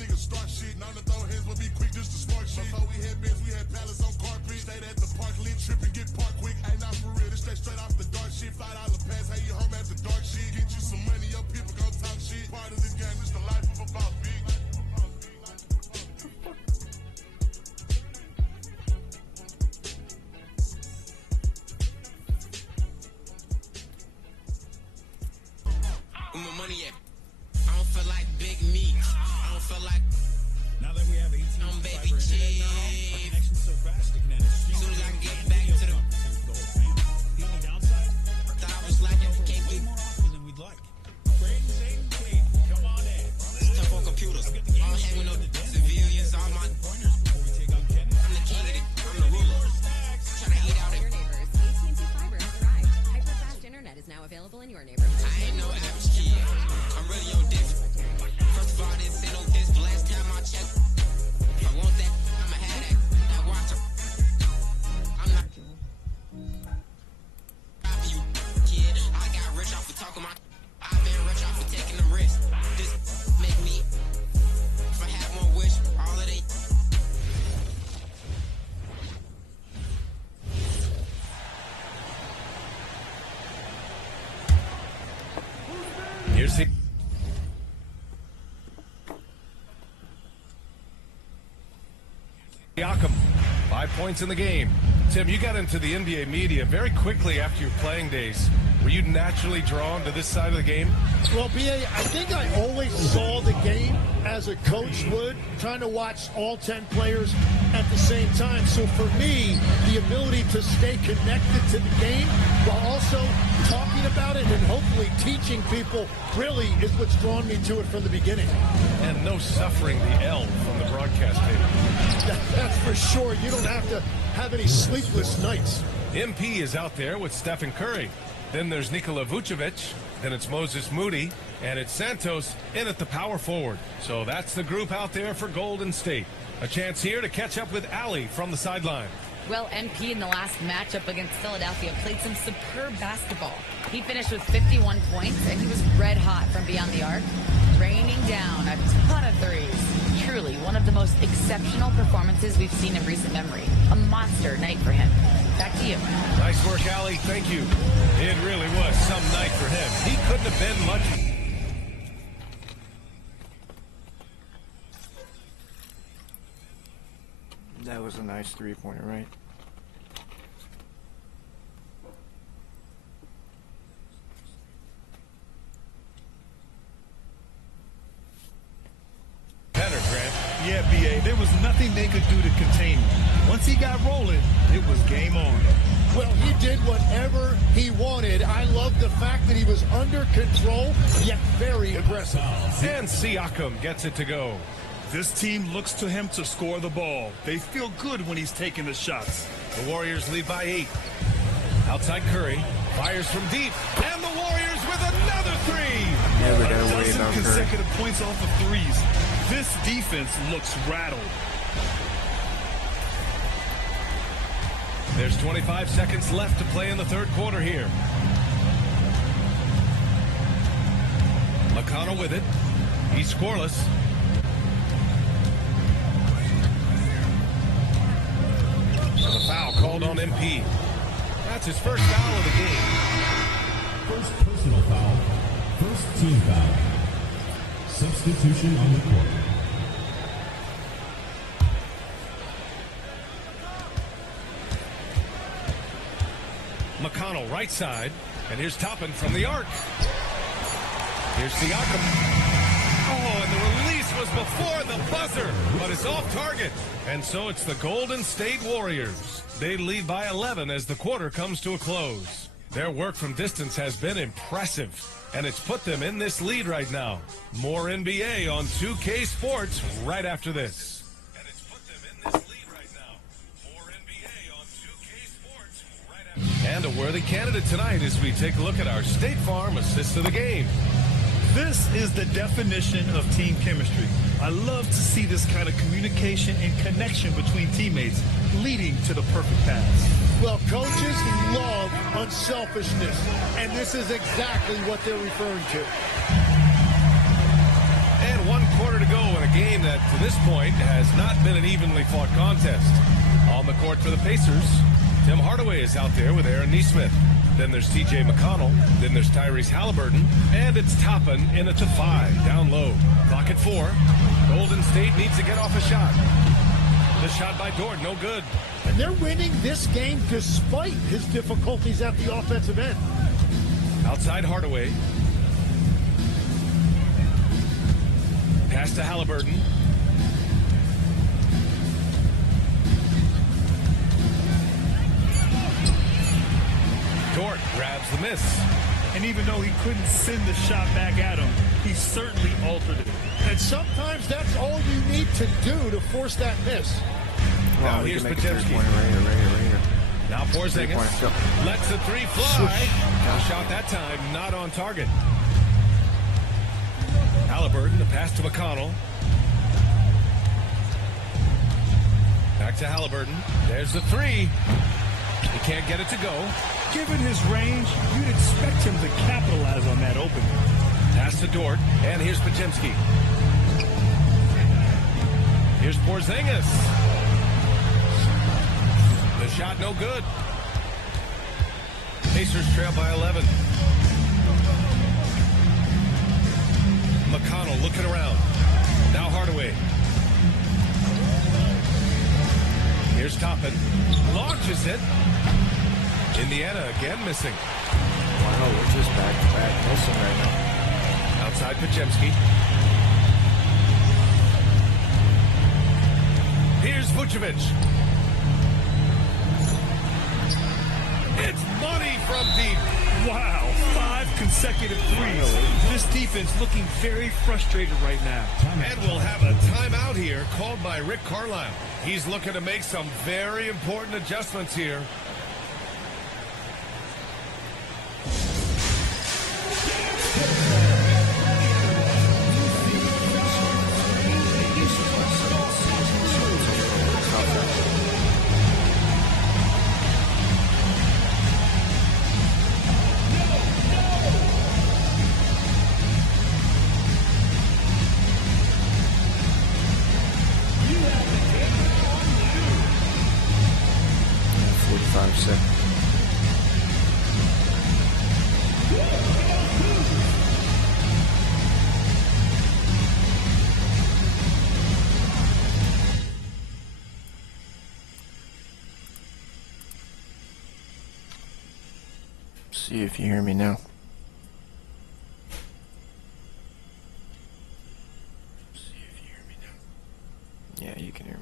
niggas start shit. None of throw hands, but be quick just to spark shit. Before we had beds, we had pallets on carpet. Stayed at the park, lit, trip and get parked quick. Ain't not for real, this straight off the dark shit. $5 pass, hey, you home at the dark shit. Get you some money, your people gon' talk shit. Part of this game, it's the life of a boss, big. Where my money at? I don't feel like big meat. I don't feel like. Now that we have 18 I'm baby fiber internet cheese. now, our connection's so fast it can end a Soon as I can get back to the. The only downside? Thought I was like it can't Way be. more often than we'd like. Braden, Zayden, Clayton, come on in. Stuff on computers. I don't hang with no civilians. All my. Pointers before we take on Kenny. I'm the king of it. I'm the ruler. Trying to eat out Your it. neighbors, AT&T Fiber has arrived. Hyper-fast internet is now available in your neighborhood. I ain't no average kid. I'm really on this. First of all, I didn't say no this. The last time I checked. If I want that, I'ma have that. That watch. I'm not. You kid. I got rich off of talking my. I've been rich off of taking them risks. This make me. If I had one wish, all of they. Here's the Siakam, 5 points in the game. Tim, you got into the NBA media very quickly after your playing days. Were you naturally drawn to this side of the game? Well, B.A., I think I always saw the game as a coach would, trying to watch all 10 players at the same time. So for me, the ability to stay connected to the game while also talking about it and hopefully teaching people really is what's drawn me to it from the beginning. And no suffering the L from the broadcast table. That's for sure. You don't have to have any sleepless nights. MP is out there with Stephen Curry. Then there's Nikola Vucevic. Then it's Moses Moody. And it's Santos in at the power forward. So that's the group out there for Golden State. A chance here to catch up with Allie from the sideline. Well, MP in the last matchup against Philadelphia played some superb basketball. He finished with 51 points, and he was red hot from beyond the arc, raining down a ton of threes. Truly one of the most exceptional performances we've seen in recent memory. A monster night for him. Back to you. Nice work, Allie. Thank you. It really was some night for him. He couldn't have been much. That was a nice three-pointer, right? Better, Grant. Yeah, B.A., there was nothing they could do to contain him. Once he got rolling, it was game on. Well, he did whatever he wanted. I love the fact that he was under control, yet very aggressive. And Siakam gets it to go. This team looks to him to score the ball. They feel good when he's taking the shots. The Warriors lead by 8. Outside Curry. Fires from deep. And the Warriors with another three. Never A got away dozen about Curry. consecutive points off of threes. This defense looks rattled. There's 25 seconds left to play in the third quarter here. McConnell with it. He's scoreless. So the foul called on MP. That's his first foul of the game. First personal foul. First team foul. Substitution on the court. McConnell right side. And here's Toppin from the arc. Here's Siakam. Oh, and the release was before the buzzer, but it's off target. And so it's the Golden State Warriors. They lead by 11 as the quarter comes to a close. Their work from distance has been impressive, and it's put them in this lead right now. More NBA on 2K Sports right after this. And a worthy candidate tonight as we take a look at our State Farm assist of the game. This is the definition of team chemistry. I love to see this kind of communication and connection between teammates leading to the perfect pass. Well, coaches love unselfishness, and this is exactly what they're referring to. And 1 quarter to go in a a game that, to this point, has not been an evenly fought contest. On the court for the Pacers, Tim Hardaway is out there with Aaron Nesmith. Then there's T.J. McConnell. Then there's Tyrese Halliburton. And it's Toppin in at the 5, down low. Clock at 4. Golden State needs to get off a shot. The shot by Dort, no good. And they're winning this game despite his difficulties at the offensive end. Outside Hardaway. Pass to Halliburton. Dort grabs the miss. And even though he couldn't send the shot back at him, he certainly altered it. And sometimes that's all you need to do to force that miss. Now here's Podziemski. Now Porzingis lets the 3 fly. A shot that time not on target. Halliburton, the pass to McConnell. Back to Halliburton. There's the 3. He can't get it to go. Given his range, you'd expect him to capitalize on that opening. Pass to Dort, and here's Podziemski. Here's Porzingis. The shot no good. Pacers trail by 11. McConnell looking around. Now Hardaway. Here's Toppin. Launches it. Indiana again missing. Wow, we're just back-to-back missing right now. Outside Podziemski. Here's Vucevic. It's money from deep. Wow, 5 consecutive threes. This defense looking very frustrated right now. And we'll have a timeout here called by Rick Carlisle. He's looking to make some very important adjustments here. See if you hear me now. Yeah, you can hear me.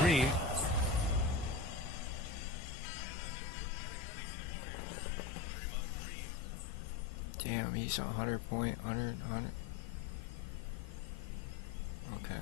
Green. Damn, he's 100 point, 100. Okay.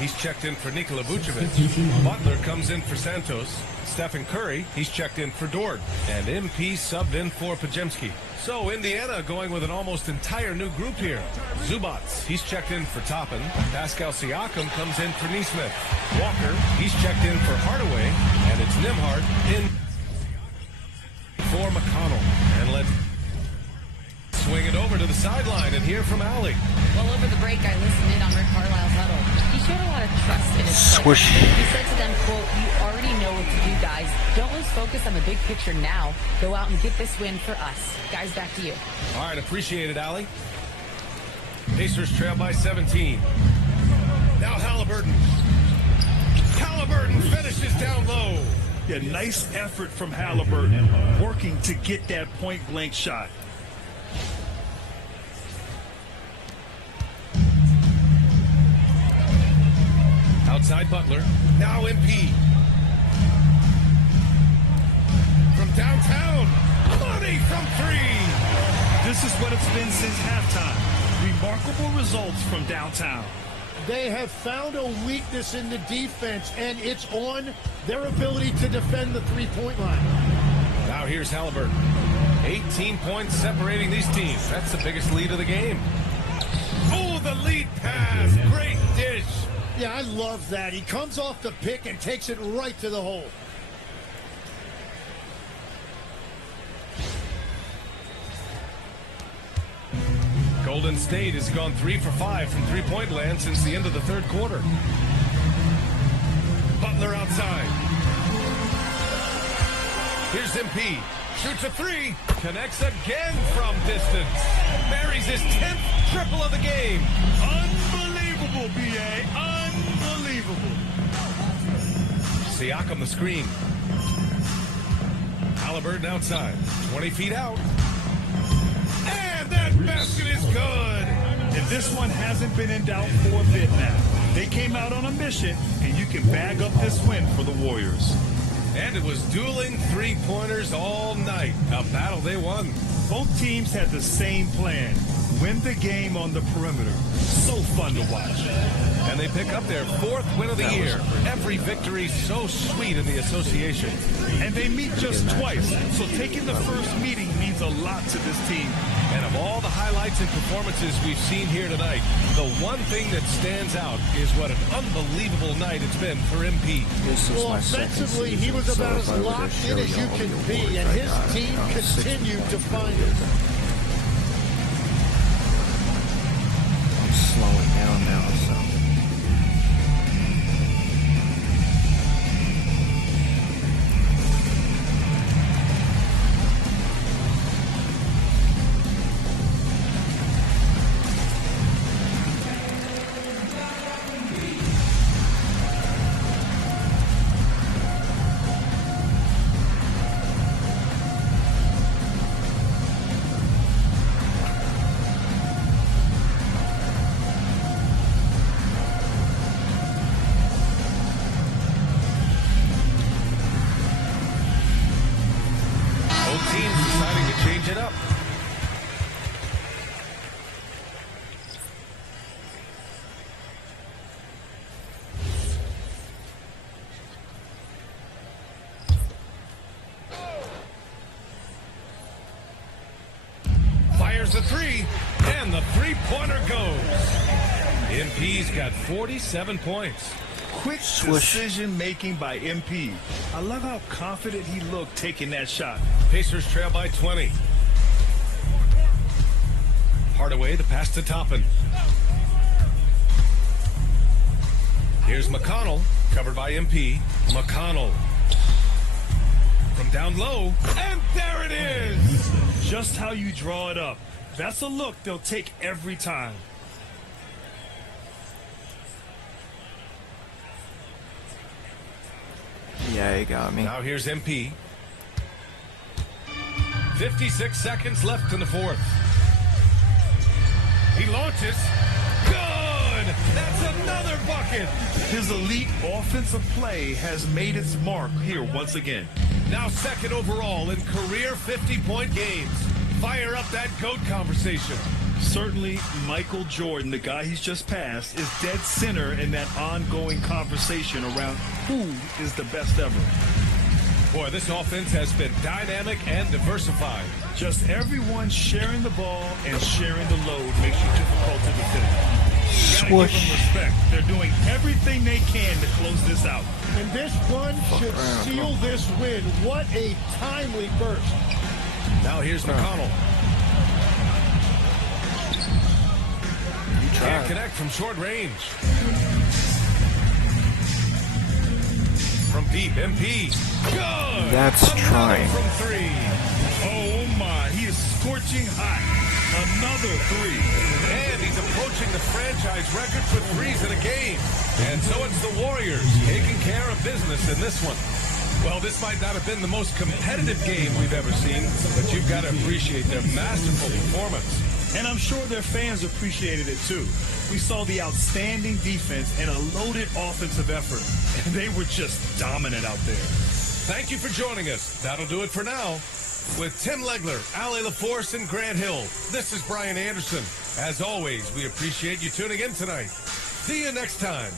He's checked in for Nikola Vucevic. Butler comes in for Santos. Stephen Curry, he's checked in for Dort. And MP subbed in for Podziemski. So Indiana going with an almost entire new group here. Zubats, he's checked in for Toppin. Pascal Siakam comes in for Nesmith. Walker, he's checked in for Hardaway. And it's Nembhard in for McConnell. And let's swing it. it over to the sideline and hear from Allie. Well, over the break, I listened in on Rick Carlisle's huddle. He showed a lot of trust in his Swoosh. players. He said to them, quote, "You already know what to do, guys. Don't lose focus on the big picture now. Go out and get this win for us." Guys, back to you. All right, appreciate it, Allie. Pacers trail by 17. Now Halliburton. Halliburton finishes down low. Yeah, nice effort from Halliburton, working to get that point-blank shot. Outside Butler. Now MP. From downtown. Money from three. This is what it's been since halftime. Remarkable results from downtown. They have found a weakness in the defense, and it's on their ability to defend the three-point line. Now here's Halliburton. 18 points separating these teams. That's the biggest lead of the game. Oh, the lead pass. Great dish. Yeah, I love that. He comes off the pick and takes it right to the hole. Golden State has gone 3 for 5 from three-point land since the end of the third quarter. Butler outside. Here's MP. Shoots a three. Connects again from distance. Buries his 10th triple of the game. Unbelievable, B.A. Unbelievable. Siakam the screen. Halliburton outside. 20 feet out. And that basket is good. And this one hasn't been in doubt for a bit now. They came out on a mission, and you can bag up this win for the Warriors. And it was dueling three-pointers all night. A battle they won. Both teams had the same plan. Win the game on the perimeter. So fun to watch. And they pick up their 4th win of the year. Every victory so sweet in the association. And they meet just twice, so taking the first meeting means a lot to this team. And of all the highlights and performances we've seen here tonight, the one thing that stands out is what an unbelievable night it's been for MP. Well, offensively, he was about as locked in as you can be, and his team continued to find it. I'm slowing down now, so. The three, and the three-pointer goes. MP's got 47 points. Quick decision-making by MP. I love how confident he looked taking that shot. Pacers trail by 20. Hardaway to pass to Toppin. Here's McConnell, covered by MP. McConnell. From down low, and there it is! Just how you draw it up. That's a look they'll take every time. Yeah, he got me. Now here's MP. 56 seconds left in the fourth. He launches. Good! That's another bucket! His elite offensive play has made its mark here once again. Now second overall in career 50-point games. Fire up that GOAT conversation. Certainly, Michael Jordan, the guy he's just passed, is dead center in that ongoing conversation around who is the best ever. Boy, this offense has been dynamic and diversified. Just everyone sharing the ball and sharing the load makes you difficult to defend. You gotta give them respect. They're doing everything they can to close this out. And this run should seal this win. What a timely burst. Now here's McConnell. Can't connect from short range. From deep, MP. Good! That's Another trying. from 3. Oh my, he is scorching hot. Another 3. And he's approaching the franchise record for threes in a game. And so it's the Warriors taking care of business in this one. Well, this might not have been the most competitive game we've ever seen, but you've got to appreciate their masterful performance. And I'm sure their fans appreciated it too. We saw the outstanding defense and a loaded offensive effort, and they were just dominant out there. Thank you for joining us. That'll do it for now. With Tim Legler, Ali LaForce, and Grant Hill, this is Brian Anderson. As always, we appreciate you tuning in tonight. See you next time.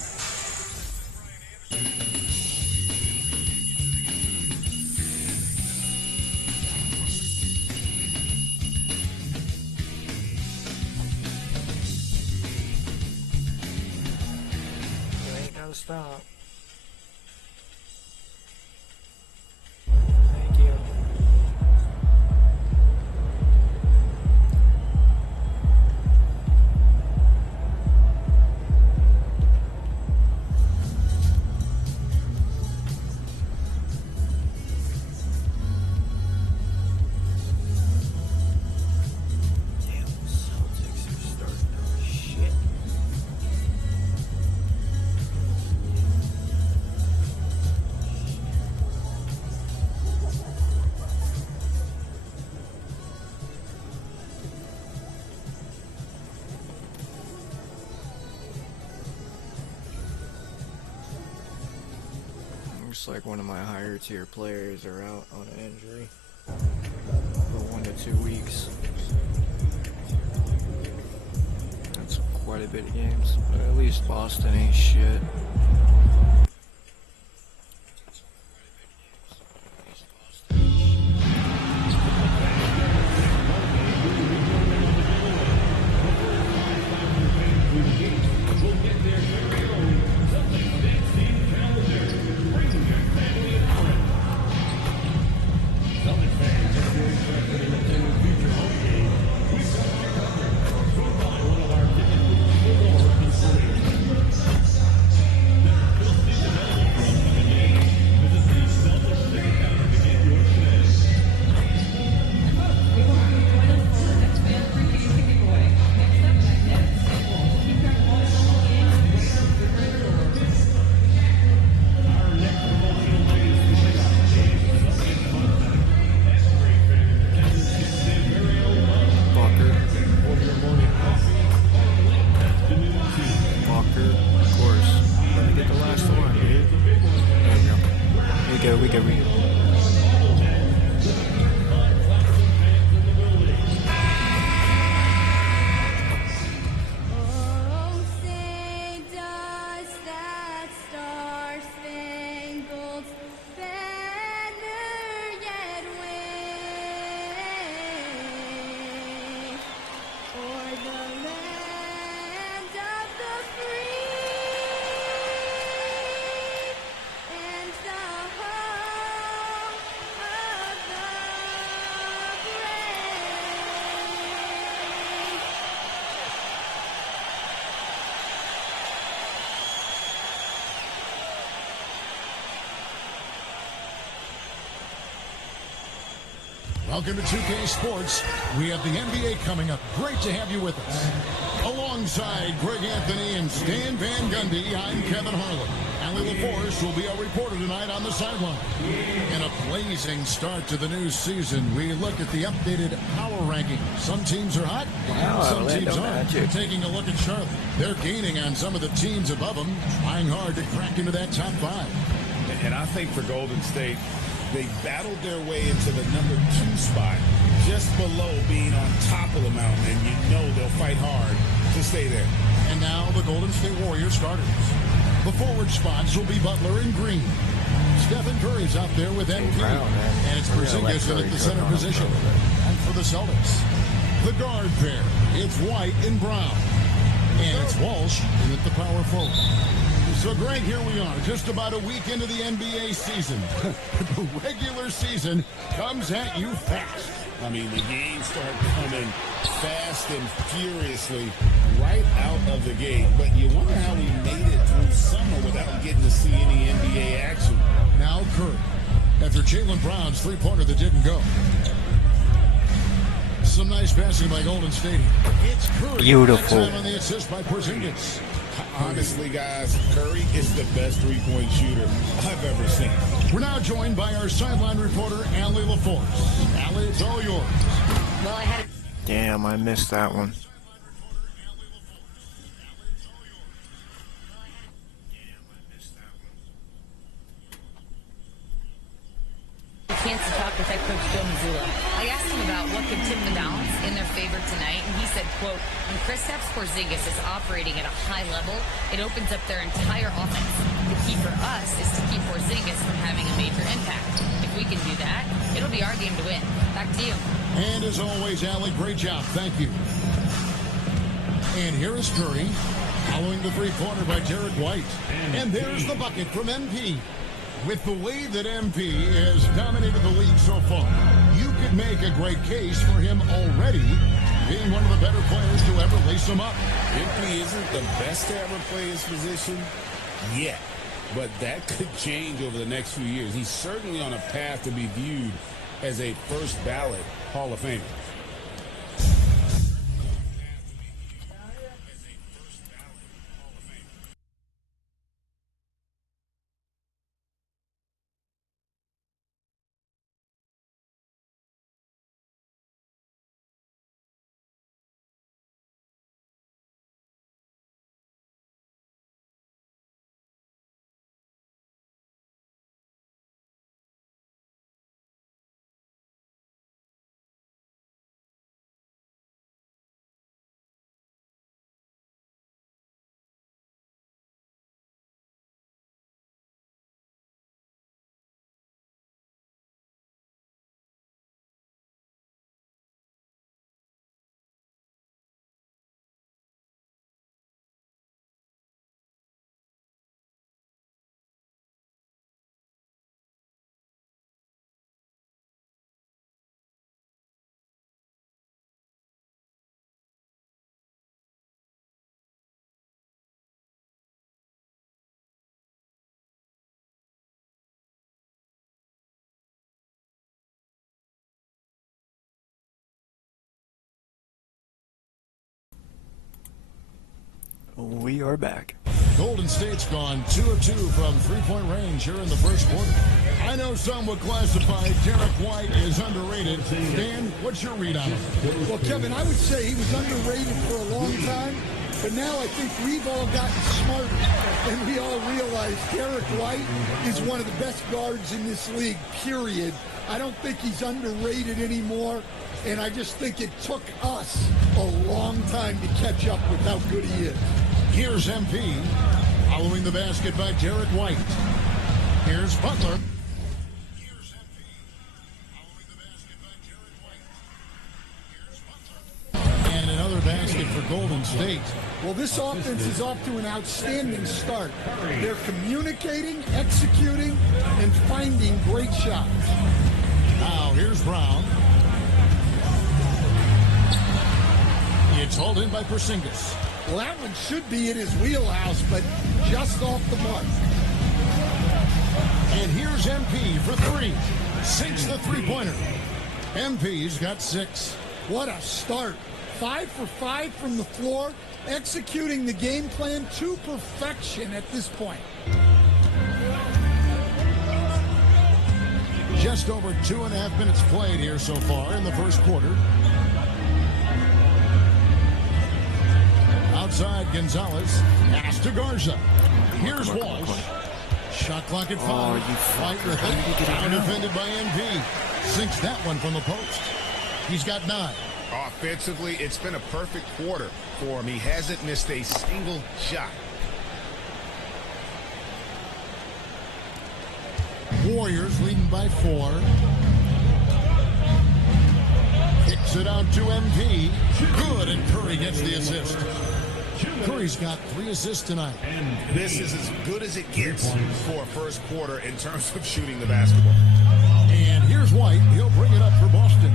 You ain't gotta stop. Thank you. Damn, the Celtics are starting to shit. Looks like one of my higher tier players are out on an injury for 1 to 2 weeks. That's quite a bit of games, but at least Boston ain't shit. Welcome to 2K Sports. We have the NBA coming up. Great to have you with us. Alongside Greg Anthony and Stan Van Gundy, I'm Kevin Harlan. Ali LaForce will be our reporter tonight on the sideline. In a blazing start to the new season, we look at the updated power ranking. Some teams are hot, some teams aren't. Taking a look at Charlotte. They're gaining on some of the teams above them, trying hard to crack into that top 5. And I think for Golden State, they battled their way into the number 2 spot, just below being on top of the mountain, and you know they'll fight hard to stay there. And now the Golden State Warriors starters. The forward spots will be Butler and Green. Stephen Curry's out there with MP, and it's Porzingis in at the center position. And for the Celtics, the guard pair, it's White and Brown, and it's Walsh in at the power forward. So, Greg, here we are, just about a week into the NBA season. The regular season comes at you fast. I mean, the games start coming fast and furiously right out of the gate. But you wonder how we made it through summer without getting to see any NBA action. Now Curry, after Jaylen Brown's three-pointer that didn't go. Some nice passing by Golden State. It's Curry. Beautiful. That time on the assist by Porzingis. Honestly, guys, Curry is the best three-point shooter I've ever seen. We're now joined by our sideline reporter, Allie LaForce. Allie, it's all yours. Well, I had Damn, I missed that one. a chance to talk with head coach Joe Mazzulla. I asked him about what could tip the balance in their favor tonight, and he said, quote, when Kristaps Porzingis is operating at a high level, it opens up their entire offense. The key for us is to keep Porzingis from having a major impact. If we can do that, it'll be our game to win. Back to you. And as always, Allie, great job. Thank you. And here is Curry, following the three-pointer by Derek White. And there's the bucket from MP. With the way that MP has dominated the league so far, you could make a great case for him already being one of the better players to ever lace him up. MP isn't the best to ever play his position yet, but that could change over the next few years. He's certainly on a path to be viewed as a first ballot Hall of Famer. We are back. Golden State's gone 2 of 2 from three-point range here in the first quarter. I know some would classify Derek White as underrated. Dan, what's your read on him? Well, Kevin, I would say he was underrated for a long time, but now I think we've all gotten smarter, and we all realize Derek White is one of the best guards in this league, period. I don't think he's underrated anymore, and I just think it took us a long time to catch up with how good he is. Here's MP, following the basket by Derek White. Here's Butler. And another basket for Golden State. Well, this offense is off to an outstanding start. They're communicating, executing, and finding great shots. Now, here's Brown. It's hauled in by Porzingis. Well, that one should be in his wheelhouse, but just off the mark. And here's MP for three. Sinks the three-pointer. MP's got 6. What a start. 5 for 5 from the floor, executing the game plan to perfection at this point. Just over 2.5 minutes played here so far in the first quarter. Outside, Gonzalez. Pass to Garza. Here's Walsh. Shot clock at 5. White with it. Down defended by MP. Sinks that one from the post. He's got 9. Offensively, it's been a perfect quarter for him. He hasn't missed a single shot. Warriors leading by 4. Kicks it out to MP. Good, and Curry gets the assist. Curry's got 3 assists tonight. This is as good as it gets for a first quarter in terms of shooting the basketball. And here's White. He'll bring it up for Boston.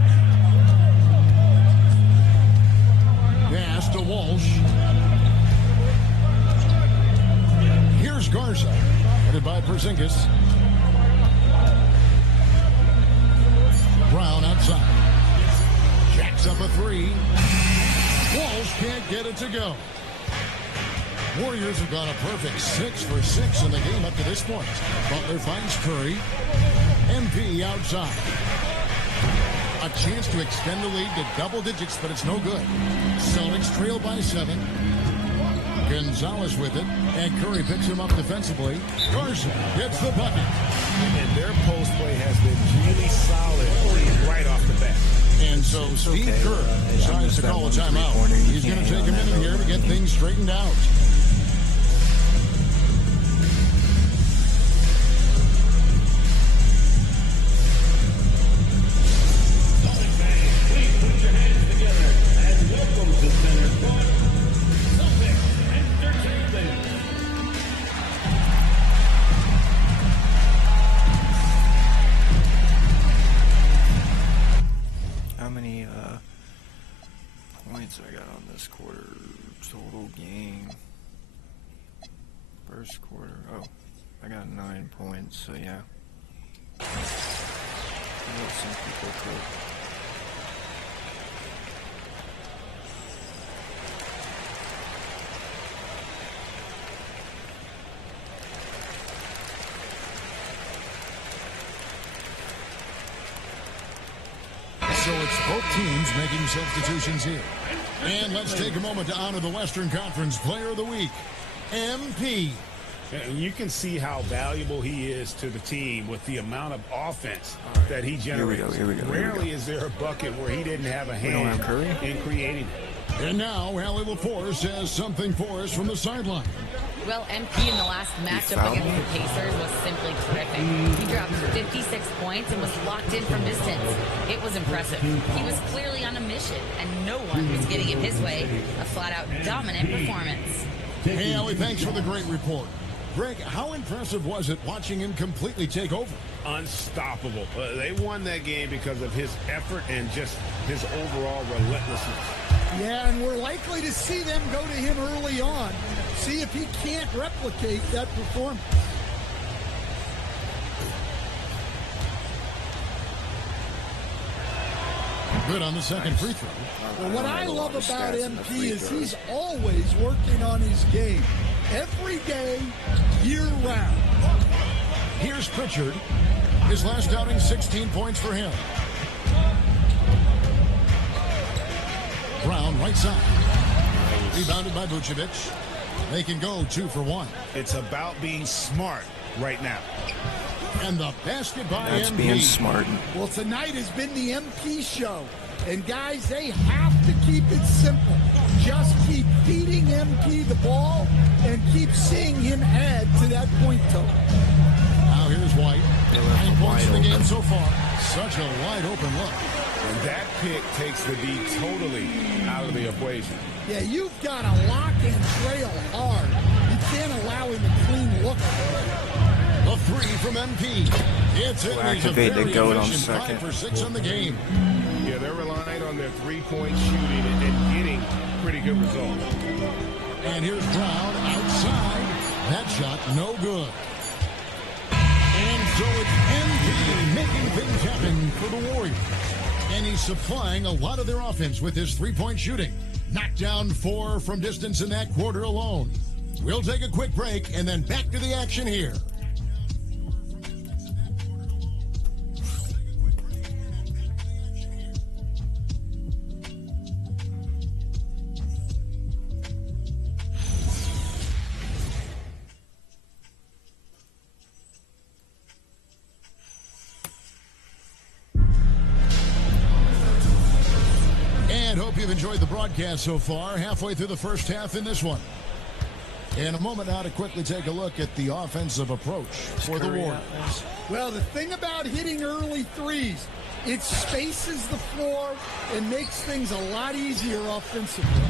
Pass to Walsh. Here's Garza, headed by Porzingis. Brown outside. Jacks up a 3. Walsh can't get it to go. Warriors have gone a perfect 6 for 6 in the game up to this point. Butler finds Curry. MP outside. A chance to extend the lead to double digits, but it's no good. Celtics trail by 7. Gonzalez with it, and Curry picks him up defensively. Garza gets the bucket. And their post play has been really solid right off the bat. And so Steve Kerr decides to call a timeout. He's going to take a minute here to get things straightened out. Points I got on this quarter, total game, first quarter, oh, I got 9 points, so yeah, I know some people could. So it's both teams making substitutions here. And let's take a moment to honor the Western Conference Player of the Week, MP. And you can see how valuable he is to the team with the amount of offense that he generates. Here we go. Rarely is there a bucket where he didn't have a hand in creating it. And now, Allie LaForce has something for us from the sideline. Well, MP in the last matchup against the Pacers was simply terrific. He dropped 56 points and was locked in from distance. It was impressive. He was clearly on a mission, and no one was getting in his way. A flat-out dominant performance. Hey, Allie, thanks for the great report. Greg, how impressive was it watching him completely take over? Unstoppable. They won that game because of his effort and just his overall relentlessness. Yeah, and we're likely to see them go to him early on. See if he can't replicate that performance. Good on the second free throw. Well, what I love about MP is he's always working on his game. Every day, year-round. Here's Pritchard. His last outing, 16 points for him. Brown, right side. Rebounded by Vucevic. They can go 2 for 1. It's about being smart right now. And the basket by That's MP. being smart. Well, tonight has been the MP show. And, guys, they have to keep it simple. Just keep feeding MP the ball and keep seeing him add to that point total. Now here's White. 9 points in the game so far. Such a wide-open look. And that pick takes the D totally out of the equation. Yeah, you've got to lock and trail hard. You can't allow him a clean look. A 3 from MP. It's it. Activate the goat on second. 5 for 6 in the game. Yeah, they're relying on their three-point shooting and getting pretty good results. And here's Brown outside. That shot no good. And so it's MP making things happen for the Warriors. And he's supplying a lot of their offense with his three-point shooting. Knocked down 4 from distance in that quarter alone. We'll take a quick break and then back to the action here. Hope you've enjoyed the broadcast so far. Halfway through the first half in this one. In a moment now to quickly take a look at the offensive approach for the Warriors. Well, the thing about hitting early threes, it spaces the floor and makes things a lot easier offensively.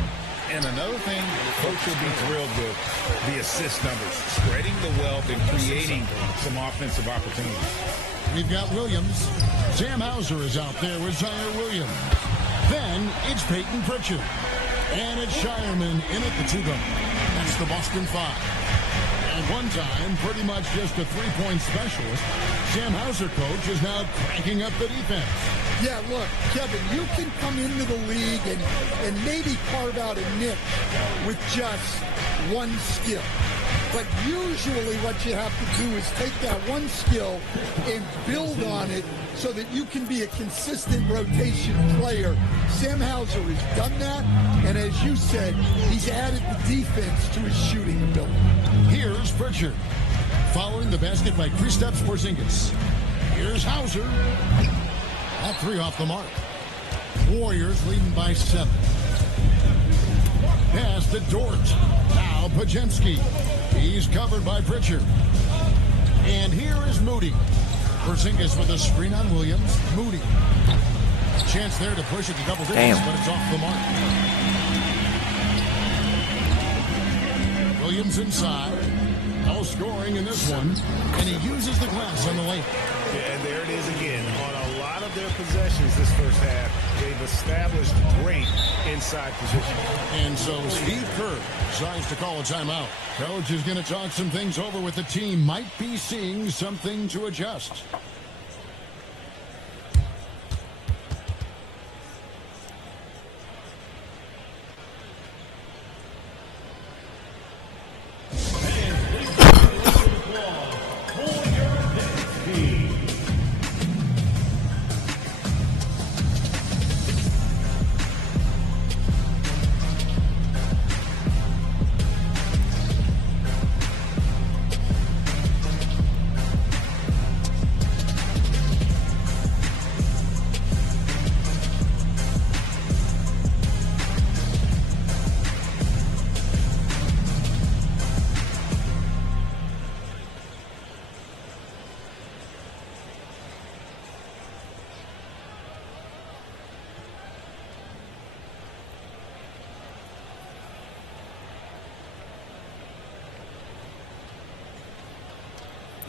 And another thing, the coach will be thrilled with the assist numbers, spreading the wealth and creating some offensive opportunities. We've got Williams. Sam Hauser is out there with Zaire Williams. Then it's Peyton Pritchard. And it's Shireman in at the 2-guard. That's the Boston Five. At one time, pretty much just a three-point specialist, Sam Hauser, coach, is now cranking up the defense. Yeah, look, Kevin, you can come into the league and maybe carve out a niche with just one skill. But usually what you have to do is take that one skill and build on it so that you can be a consistent rotation player. Sam Hauser has done that, and as you said, he's added the defense to his shooting ability. Here's Pritchard, following the basket by Kristaps Porzingis. Here's Hauser. All three off the mark. Warriors leading by 7. Pass to Dort. Now Podziemski. He's covered by Pritchard. And here is Moody. Porzingis with a screen on Williams. Moody. Chance there to push it to double digits, but it's off the mark. Williams inside. No scoring in this one. And he uses the glass on the lane. Yeah, and there it is again. On a lot of their possessions this first half, they've established great inside position. And so Steve Kerr decides to call a timeout. Coach is going to talk some things over with the team. Might be seeing something to adjust.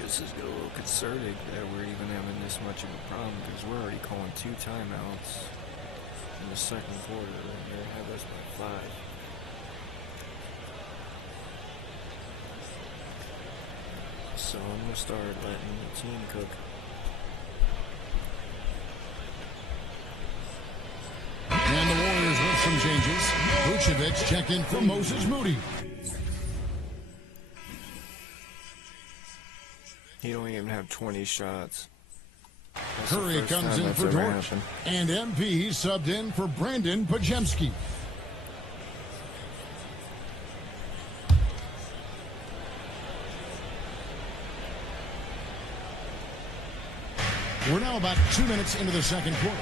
This is a little concerning that we're even having this much of a problem because we're already calling 2 timeouts in the second quarter and they have us by 5. So I'm going to start letting the team cook. And the Warriors with some changes. Vucevic check in for Moses Moody. He don't even have 20 shots. That's Curry comes in for Dort. And MP subbed in for Brandon Podziemski. We're now about 2 minutes into the second quarter.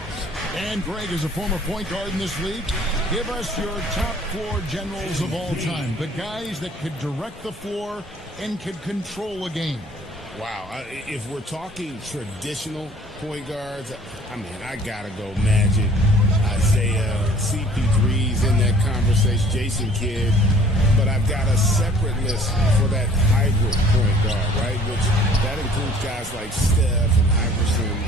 And Greg is a former point guard in this league. Give us your top 4 generals of all time. The guys that could direct the floor and could control a game. Wow, if we're talking traditional point guards, I mean, I gotta go Magic, Isaiah, CP3's in that conversation, Jason Kidd, but I've got a separate list for that hybrid point guard, right? Which that includes guys like Steph and Iverson,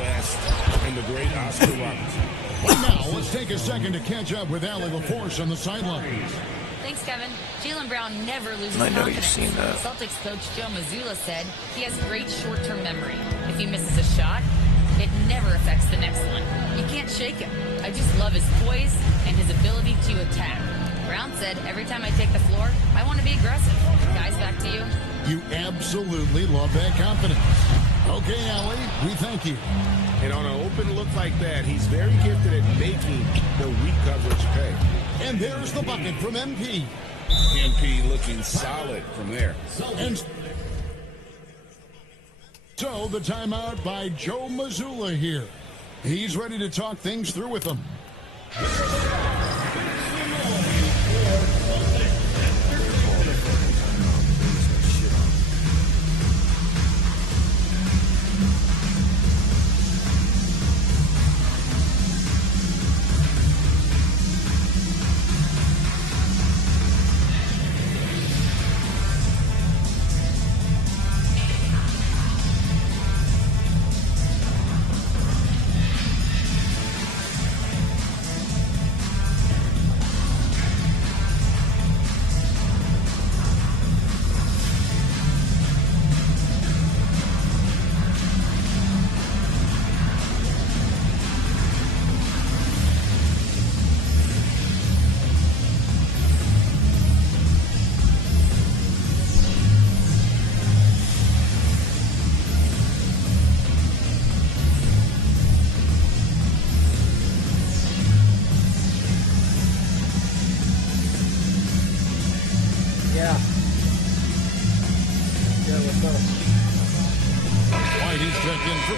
West, and the great Oscar Robertson. But now, let's take a second to catch up with Allie LaForce on the sidelines. Thanks, Kevin. Jaylen Brown never loses I know confidence. you've seen that. Celtics coach Joe Mazzulla said he has great short-term memory. If he misses a shot, it never affects the next one. You can't shake him. I just love his poise and his ability to attack. Brown said, every time I take the floor, I want to be aggressive. Guys, back to you. You absolutely love that confidence. Okay, Allie, we thank you. And on an open look like that, he's very gifted at making the weak coverage pay. And there's the bucket from MP. MP looking solid from there. And so the timeout by Joe Mazzulla here. He's ready to talk things through with them.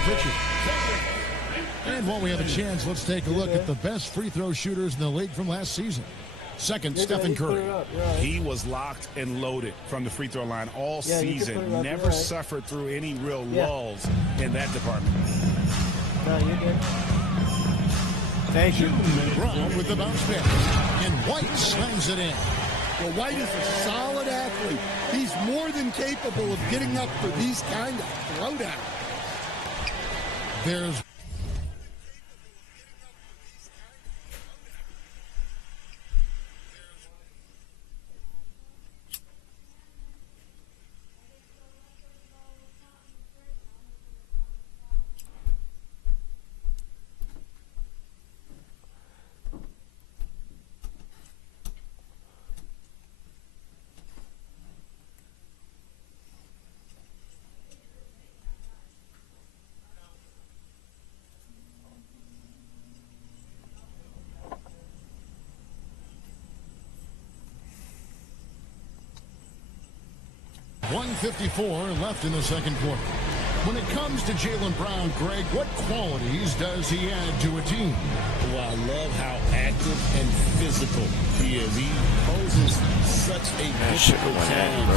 Pritchard. And while we have a chance, let's take a look at the best free throw shooters in the league from last season. Second, Stephen Curry. He was locked and loaded from the free throw line all season. Never suffered through any real lulls in that department. No, you're good. Thank you. Brown with the bounce back. And White slams it in. Well, White is a solid athlete. He's more than capable of getting up for these kind of throwdowns. There's .154 left in the second quarter. When it comes to Jaylen Brown, Greg, what qualities does he add to a team? Well, I love how active and physical he is. He poses such a difficult challenge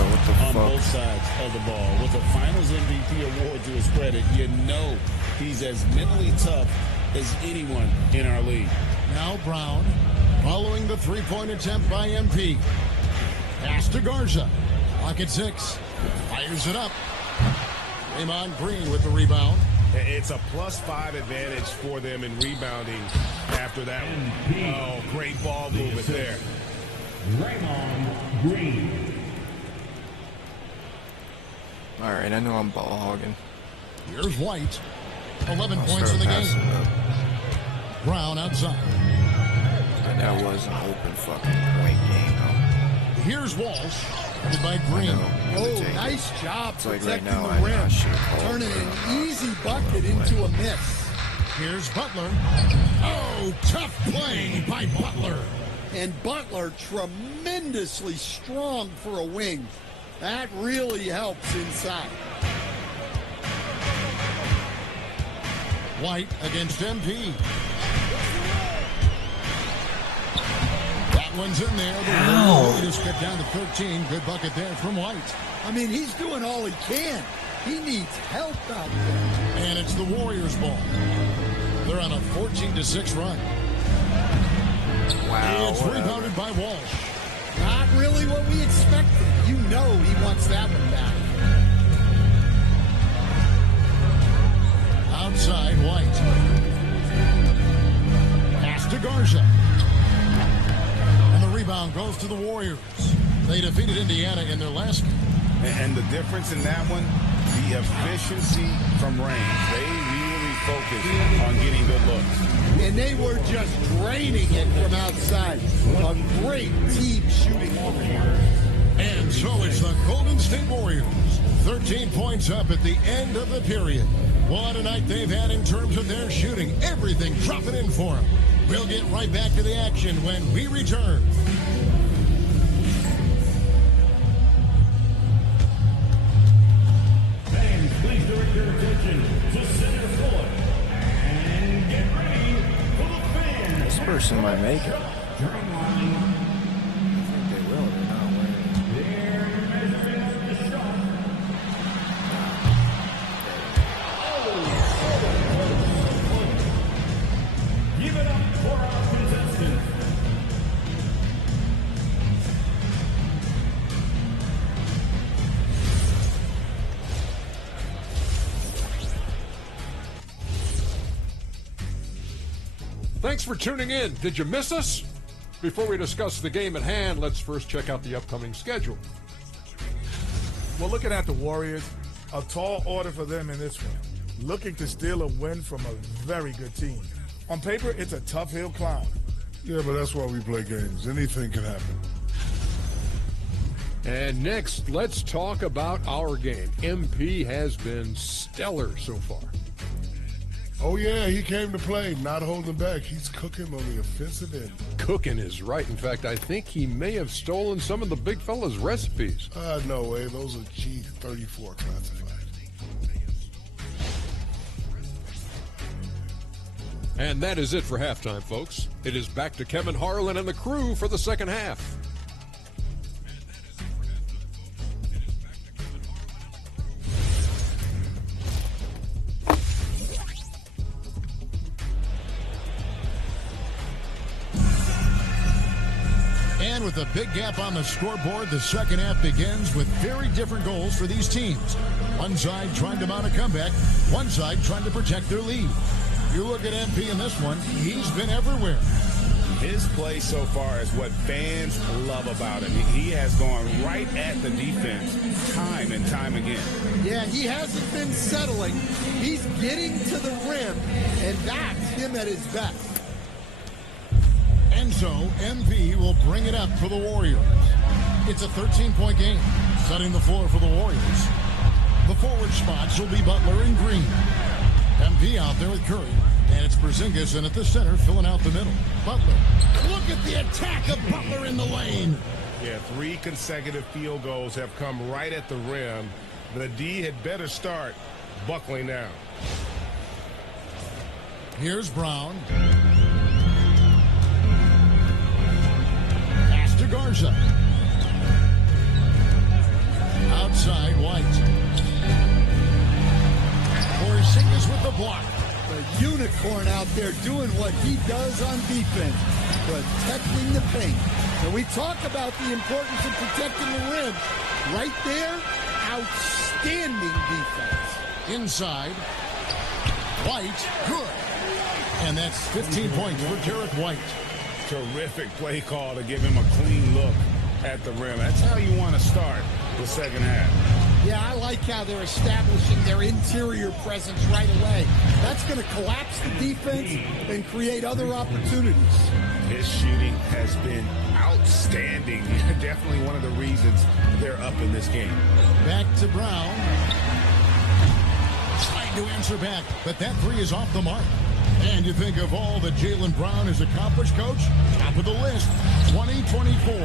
on both sides of the ball. With the Finals MVP award to his credit, you know he's as mentally tough as anyone in our league. Now Brown, following the three-point attempt by MP. Pass to Garza. Clock at 6. Fires it up. Draymond Green with the rebound. It's a +5 advantage for them in rebounding after that one. Oh, great ball movement there. Draymond Green. All right, I know I'm ball hogging. Here's White. 11 points in the game. Brown outside. And that was an open fucking point game, though. Here's Walsh. Headed by Green. Oh, nice job protecting right now, the rim. Turning an easy bucket into a miss. Here's Butler. Oh, tough play by Butler. And Butler tremendously strong for a wing. That really helps inside. White against MP. That one's in there. The lead is cut down to 13. Good bucket there from White. I mean, he's doing all he can. He needs help out there. And it's the Warriors' ball. They're on a 14-6 run. Wow. It's rebounded by Walsh. Not really what we expected. You know he wants that one back. Outside, White. Pass to Garza. And the rebound goes to the Warriors. They defeated Indiana in their last game. And the difference in that one, the efficiency from range. They really focused on getting good looks. And they were just draining it from outside. A great team shooting over here. And so it's the Golden State Warriors. 13 points up at the end of the period. What a night they've had in terms of their shooting. Everything dropping in for them. We'll get right back to the action when we return. Fans, please direct your attention to center court and get ready for the fans. This person might make it. They will. They're not winning. They're measuring up the shot. Give it up for our contestants. Thanks for tuning in. Did you miss us? Before we discuss the game at hand, let's first check out the upcoming schedule. Well, looking at the Warriors, a tall order for them in this one. Looking to steal a win from a very good team. On paper, it's a tough hill climb. Yeah, but that's why we play games. Anything can happen. And next, let's talk about our game. MP has been stellar so far. Oh, yeah, he came to play, not holding back. He's cooking on the offensive end. Cooking is right. In fact, I think he may have stolen some of the big fella's recipes. No way. Those are G34 classified. And that is it for halftime, folks. It is back to Kevin Harlan and the crew for the second half. And with a big gap on the scoreboard, the second half begins with very different goals for these teams. One side trying to mount a comeback, one side trying to protect their lead. You look at MP in this one, he's been everywhere. His play so far is what fans love about him. He has gone right at the defense time and time again. Yeah, he hasn't been settling. He's getting to the rim, and that's him at his best. And so, MP will bring it up for the Warriors. It's a 13-point game, setting the floor for the Warriors. The forward spots will be Butler and Green. MP out there with Curry. And it's Porzingis in at the center, filling out the middle. Butler. Look at the attack of Butler in the lane. Yeah, 3 consecutive field goals have come right at the rim. The D had better start buckling down. Here's Brown. Pass to Garza. Outside, White. Porzingis with the block. The unicorn out there doing what he does on defense, protecting the paint. And we talk about the importance of protecting the rim. Right there, outstanding defense. Inside, White, good. And that's 15 points for Derek White. Terrific play call to give him a clean look at the rim. That's how you want to start the second half. Yeah, I like how they're establishing their interior presence right away. That's going to collapse the defense and create other opportunities. His shooting has been outstanding. Definitely one of the reasons they're up in this game. Back to Brown. Trying to answer back, but that three is off the mark. And you think of all that Jaylen Brown has accomplished, Coach? Top of the list, 2024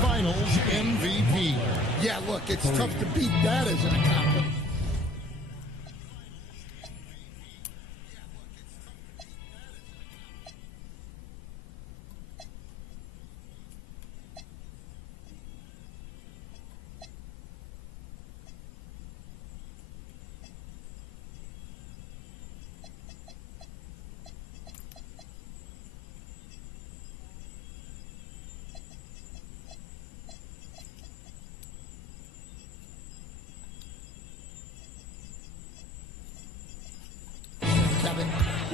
Finals MVP. Yeah, look, it's tough to beat that as an accomplishment.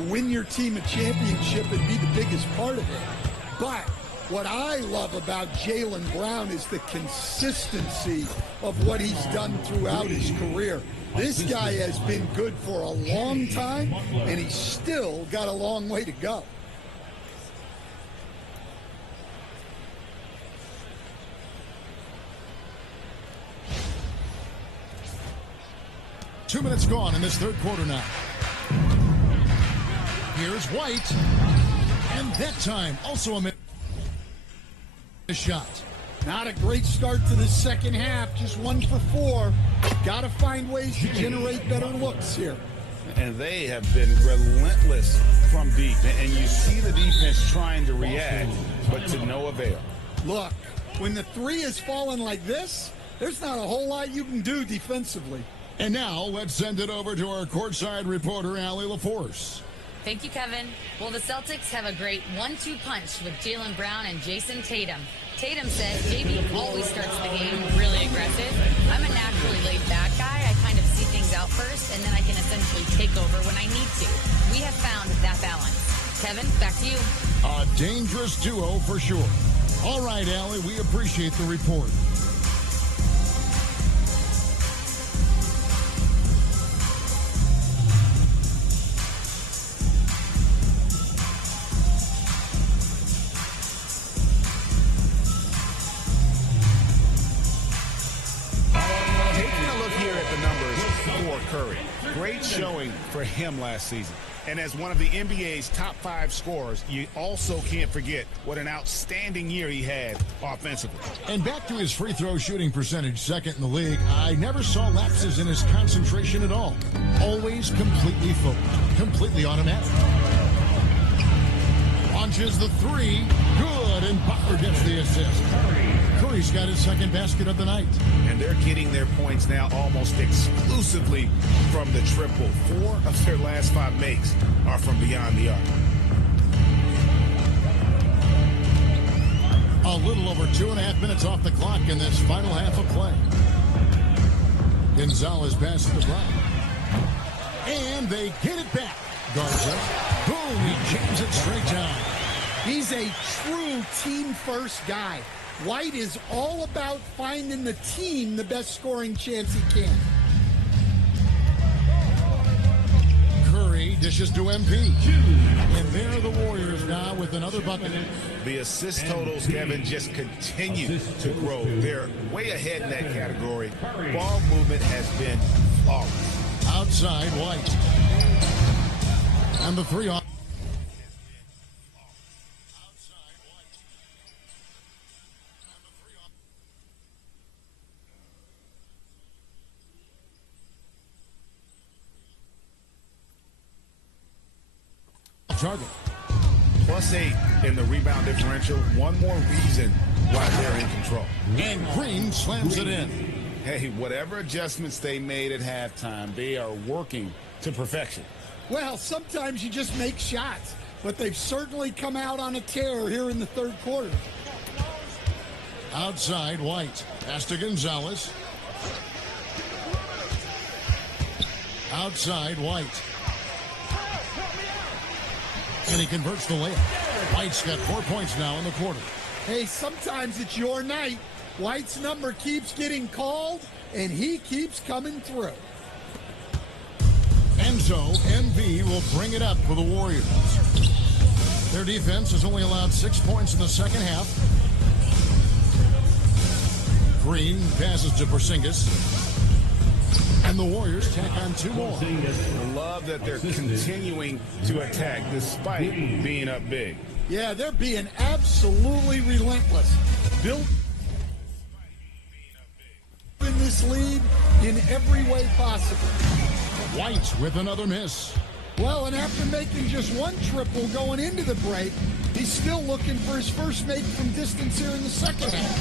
Win your team a championship and be the biggest part of it. But what I love about Jaylen Brown is the consistency of what he's done throughout his career. This guy has been good for a long time, and he's still got a long way to go. Two minutes gone in this third quarter now. Here's White, and that time also a shot. Not a great start to the second half, just 1 for 4. Got to find ways to generate better looks here. And they have been relentless from deep, and you see the defense trying to react, but to no avail. Look, when the three is falling like this, there's not a whole lot you can do defensively. And now let's send it over to our courtside reporter, Allie LaForce. Thank you, Kevin. Well, the Celtics have a great 1-2 punch with Jaylen Brown and Jason Tatum. Tatum says JB always starts the game really aggressive. I'm a naturally laid-back guy. I kind of see things out first, and then I can essentially take over when I need to. We have found that balance. Kevin, back to you. A dangerous duo for sure. All right, Allie, we appreciate the report. Curry. Great showing for him last season. And as one of the NBA's top 5 scorers, you also can't forget what an outstanding year he had offensively. And back to his free throw shooting percentage, second in the league, I never saw lapses in his concentration at all. Always completely focused, completely automatic. launches the three. Good, and Butler gets the assist. Curry's got his second basket of the night. And they're getting their points now almost exclusively from the triple. 4 of their last 5 makes are from beyond the arc. A little over 2.5 minutes off the clock in this final half of play. Gonzalez passes to Brown. And they get it back. Garza. Boom, he jams it straight down. He's a true team-first guy. White is all about finding the team the best scoring chance he can. Curry dishes to MP. And there are the Warriors now with another bucket. The assist totals, Kevin, just continue to grow. They're way ahead in that category. Ball movement has been flawless. Outside, White. And the three off. Target. +8 in the rebound differential. One more reason why they're in control. And Green slams it in. Hey, whatever adjustments they made at halftime, they are working to perfection. Well, sometimes you just make shots, but they've certainly come out on a tear here in the third quarter. Outside, White. Pass to Gonzalez. Outside, White. And he converts the layup. White's got 4 points now in the quarter. Hey, sometimes it's your night. White's number keeps getting called, and he keeps coming through. And so, MB will bring it up for the Warriors. Their defense has only allowed 6 points in the second half. Green passes to Porzingis. And the Warriors tack on 2 more. Love that they're continuing to attack despite being up big. Yeah, they're being absolutely relentless. Built in this lead in every way possible. White with another miss. Well, and after making just 1 triple going into the break, he's still looking for his first make from distance here in the second half.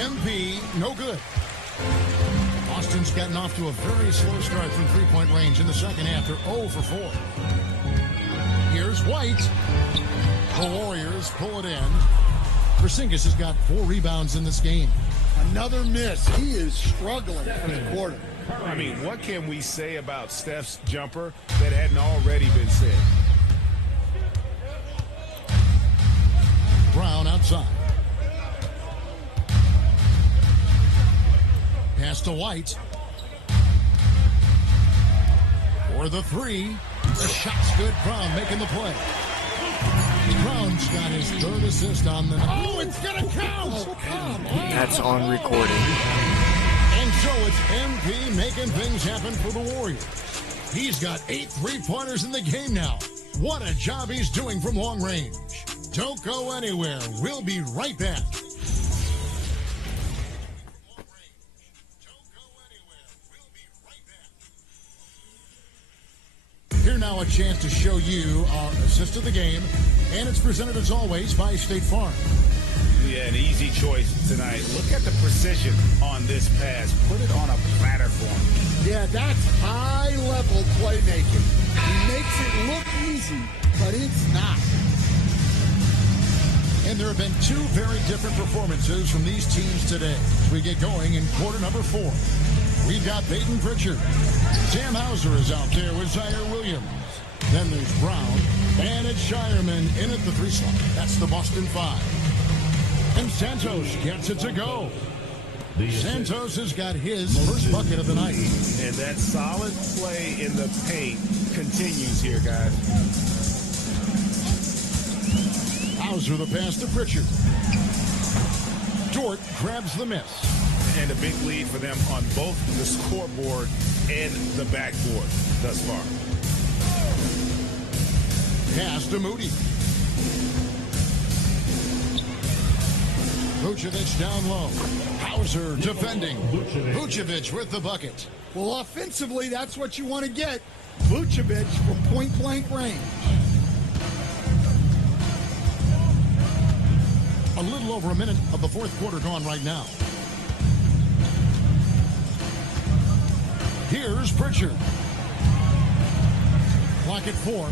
MP, no good. Austin's gotten off to a very slow start from three-point range in the second half. They're 0 for 4. Here's White. The Warriors pull it in. Porzingis has got 4 rebounds in this game. Another miss. He is struggling in the quarter. I mean, what can we say about Steph's jumper that hadn't already been said? Brown outside. Pass to White. For the 3. The shot's good. Brown making the play. Brown's got his 3rd assist on the night. Oh, it's going to count! Oh, come on. That's on recording. And so it's MP making things happen for the Warriors. He's got 8 3-pointers in the game now. What a job he's doing from long range. Don't go anywhere. We'll be right back. Here now a chance to show you our assist of the game, and it's presented as always by State Farm. Yeah, an easy choice tonight. Look at the precision on this pass. Put it on a platter for him. Yeah, that's high-level playmaking. He makes it look easy, but it's not. And there have been 2 very different performances from these teams today as we get going in quarter number 4. We've got Peyton Pritchard. Sam Hauser is out there with Zaire Williams. Then there's Brown. And it's Shireman in at the 3 slot. That's the Boston 5. And Santos gets it to go. Santos has got his first bucket of the night. And that solid play in the paint continues here, guys. Hauser the pass to Pritchard. Dort grabs the miss. And a big lead for them on both the scoreboard and the backboard thus far. Pass to Moody. Vucevic down low. Hauser defending. Vucevic with the bucket. Well, offensively, that's what you want to get. Vucevic from point-blank range. A little over a minute of the fourth quarter gone right now. Here's Pritchard. Clock at 4.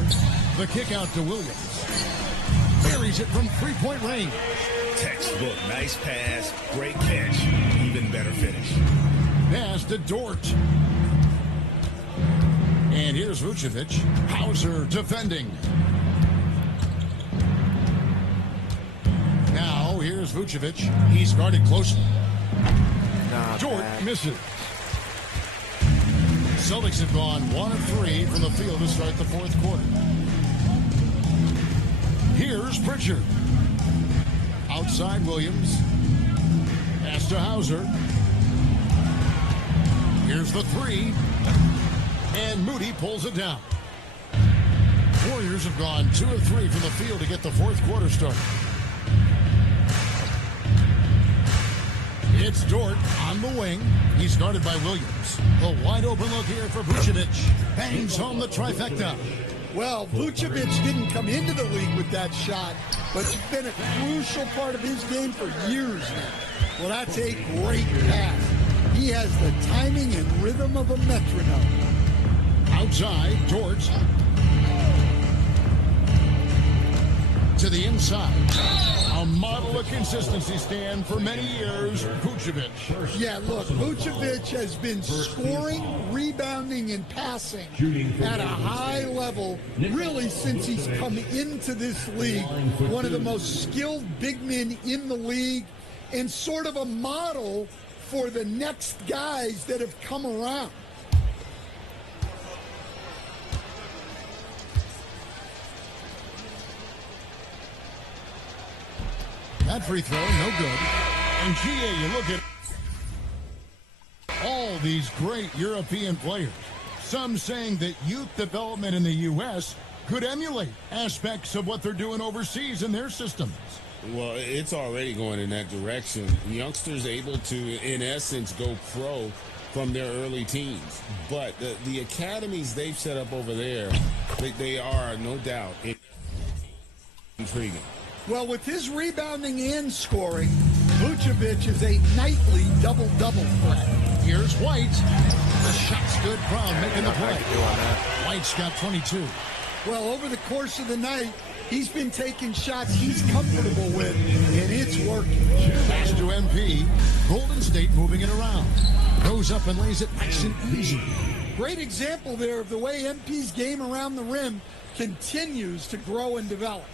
The kick out to Williams. Buries it from three-point range. Textbook. Nice pass. Great catch. Even better finish. Pass to Dort. And here's Vucevic. Hauser defending. Now here's Vucevic. He's guarded closely. Dort misses. Celtics have gone 1 of 3 from the field to start the fourth quarter. Here's Pritchard. Outside Williams. Pass to Hauser. Here's the 3. And Moody pulls it down. Warriors have gone 2 of 3 from the field to get the fourth quarter started. It's Dort on the wing. He's guarded by Williams. A wide open look here for Vucevic. Bangs home the trifecta. Well, Vucevic didn't come into the league with that shot, but it's been a crucial part of his game for years now. Well, that's a great pass. He has the timing and rhythm of a metronome. Outside, Dort. To the inside. A model of consistency, Stan, for many years, Vucevic. Yeah, look, Vucevic has been scoring, rebounding, and passing at a high level really since he's come into this league. One of the most skilled big men in the league and sort of a model for the next guys that have come around. That free throw, no good. And GA, you look at all these great European players. Some saying that youth development in the U.S. could emulate aspects of what they're doing overseas in their systems. Well, it's already going in that direction. Youngsters able to, in essence, go pro from their early teens. But the academies they've set up over there, they are, no doubt, intriguing. Well, with his rebounding and scoring, Vucevic is a nightly double-double threat. Here's White. The shot's good. Brown making the play. White's got 22. Well, over the course of the night, he's been taking shots he's comfortable with, and it's working. Pass to MP. Golden State moving it around. Goes up and lays it nice and easy. Great example there of the way MP's game around the rim continues to grow and develop.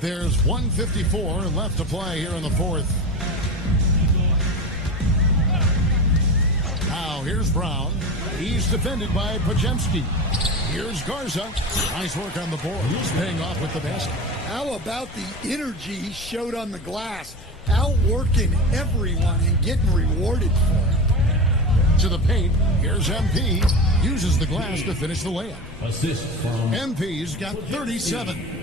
There's 1:54 left to play here in the fourth. Now here's Brown. He's defended by Podziemski. Here's Garza. Nice work on the board. He's paying off with the basket. How about the energy he showed on the glass? Outworking everyone and getting rewarded for it. To the paint. Here's MP. Uses the glass to finish the layup. Assist from MP's got 37.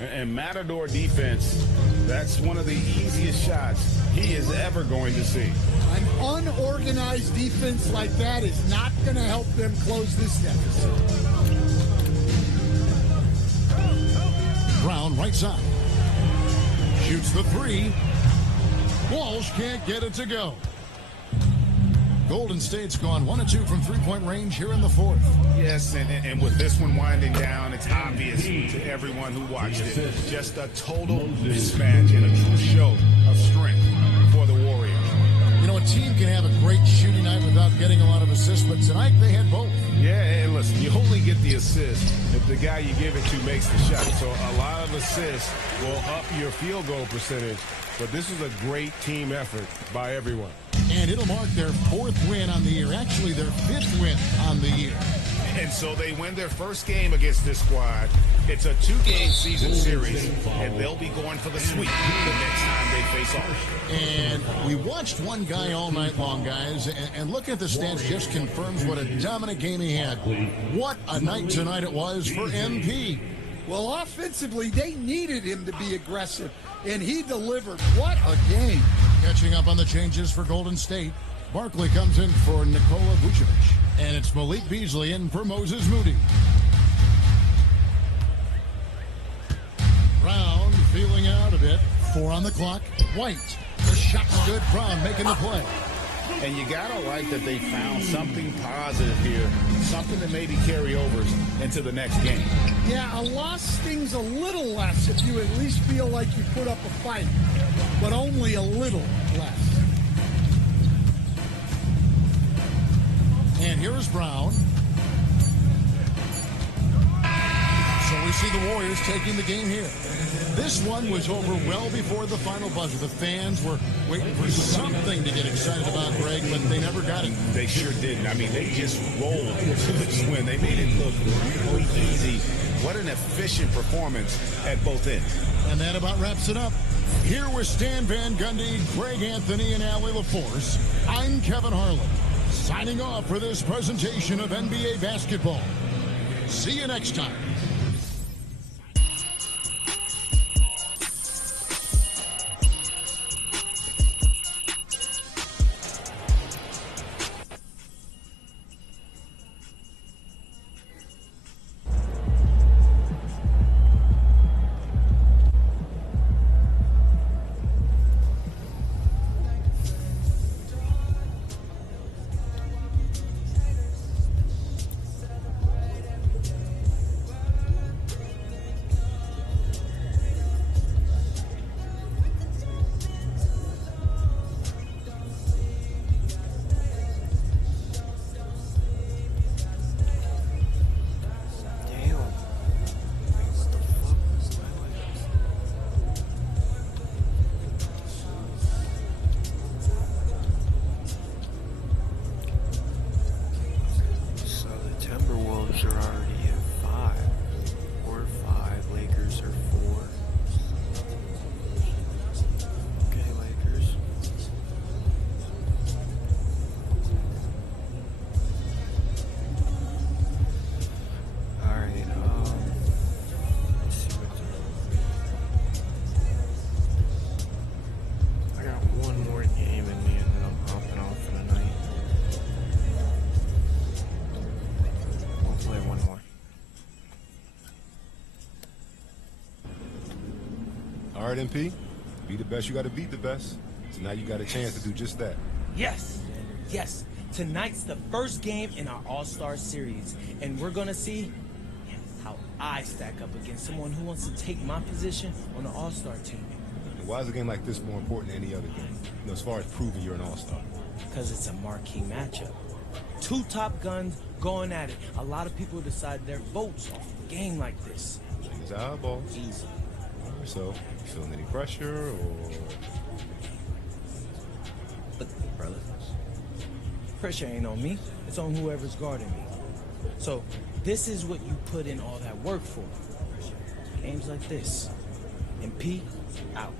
And Matador defense, that's one of the easiest shots he is ever going to see. An unorganized defense like that is not going to help them close this deficit. Brown right side. Shoots the 3. Walsh can't get it to go. Golden State's gone 1 of 2 from three-point range here in the fourth. Yes, and with this one winding down, it's obvious to everyone who watched it. Just a total mismatch and a true show of strength for the Warriors. You know, a team can have a great shooting night without getting a lot of assists, but tonight they had both. Yeah, and listen, you only get the assist if the guy you give it to makes the shot. So a lot of assists will up your field goal percentage, but this is a great team effort by everyone. And it'll mark their 4th win on the year, actually their 5th win on the year. And so they win their first game against this squad. It's a 2-game season series, and they'll be going for the sweep the next time they face off. And we watched one guy all night long, guys, and looking at the stats just confirms what a dominant game he had. What a night tonight it was for MP. Well, offensively, they needed him to be aggressive, and he delivered. What a game. Catching up on the changes for Golden State, Barkley comes in for Nikola Vucevic, and it's Malik Beasley in for Moses Moody. Brown feeling out a bit. 4 on the clock. White. The shot's good. Brown making the play. And you got to like that they found something positive here, something that maybe carry overs into the next game. Yeah, a loss stings a little less if you at least feel like you put up a fight, but only a little less. And here is Brown. So we see the Warriors taking the game here. This one was over well before the final buzzer. The fans were waiting for something to get excited about, Greg, but they never got it. They sure didn't. I mean, they just rolled to this win. They made it look really easy. What an efficient performance at both ends. And that about wraps it up. Here with Stan Van Gundy, Greg Anthony, and Allie LaForce, I'm Kevin Harlan, signing off for this presentation of NBA basketball. See you next time. All right, MP, be the best. You got to beat the best. So now you got a chance to do just that. Yes, yes. Tonight's the first game in our All-Star Series, and we're going to see how I stack up against someone who wants to take my position on the All-Star team. And why is a game like this more important than any other game, as far as proving you're an All-Star? Because it's a marquee matchup. Two top guns going at it. A lot of people decide their votes off a game like this. It's eyeballs. Easy. So, you feeling any pressure, or? Look at me, brother. Pressure ain't on me. It's on whoever's guarding me. So, this is what you put in all that work for. Games like this. MP, out.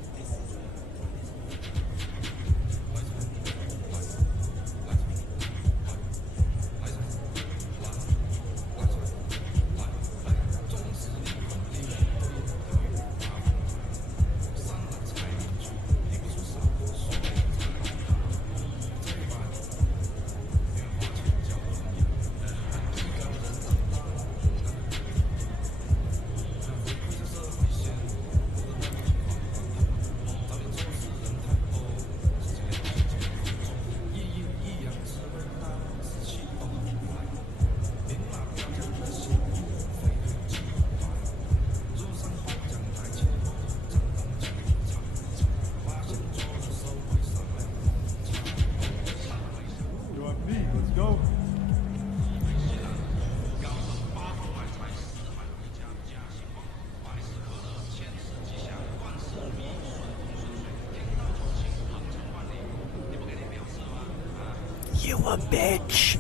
You a bitch.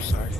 Sorry.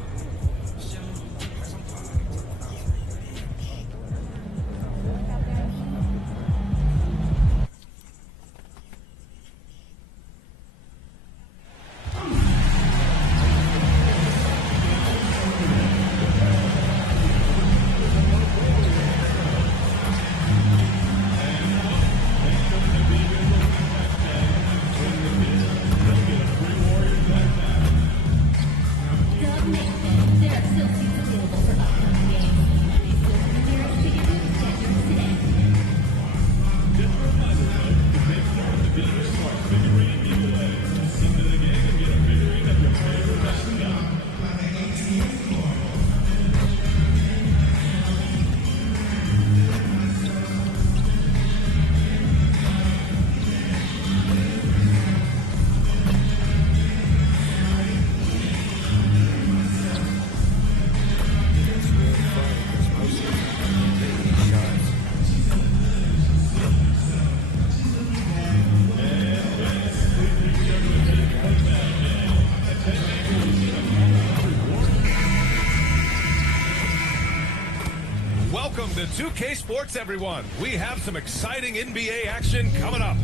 2K Sports, everyone. We have some exciting NBA action coming up.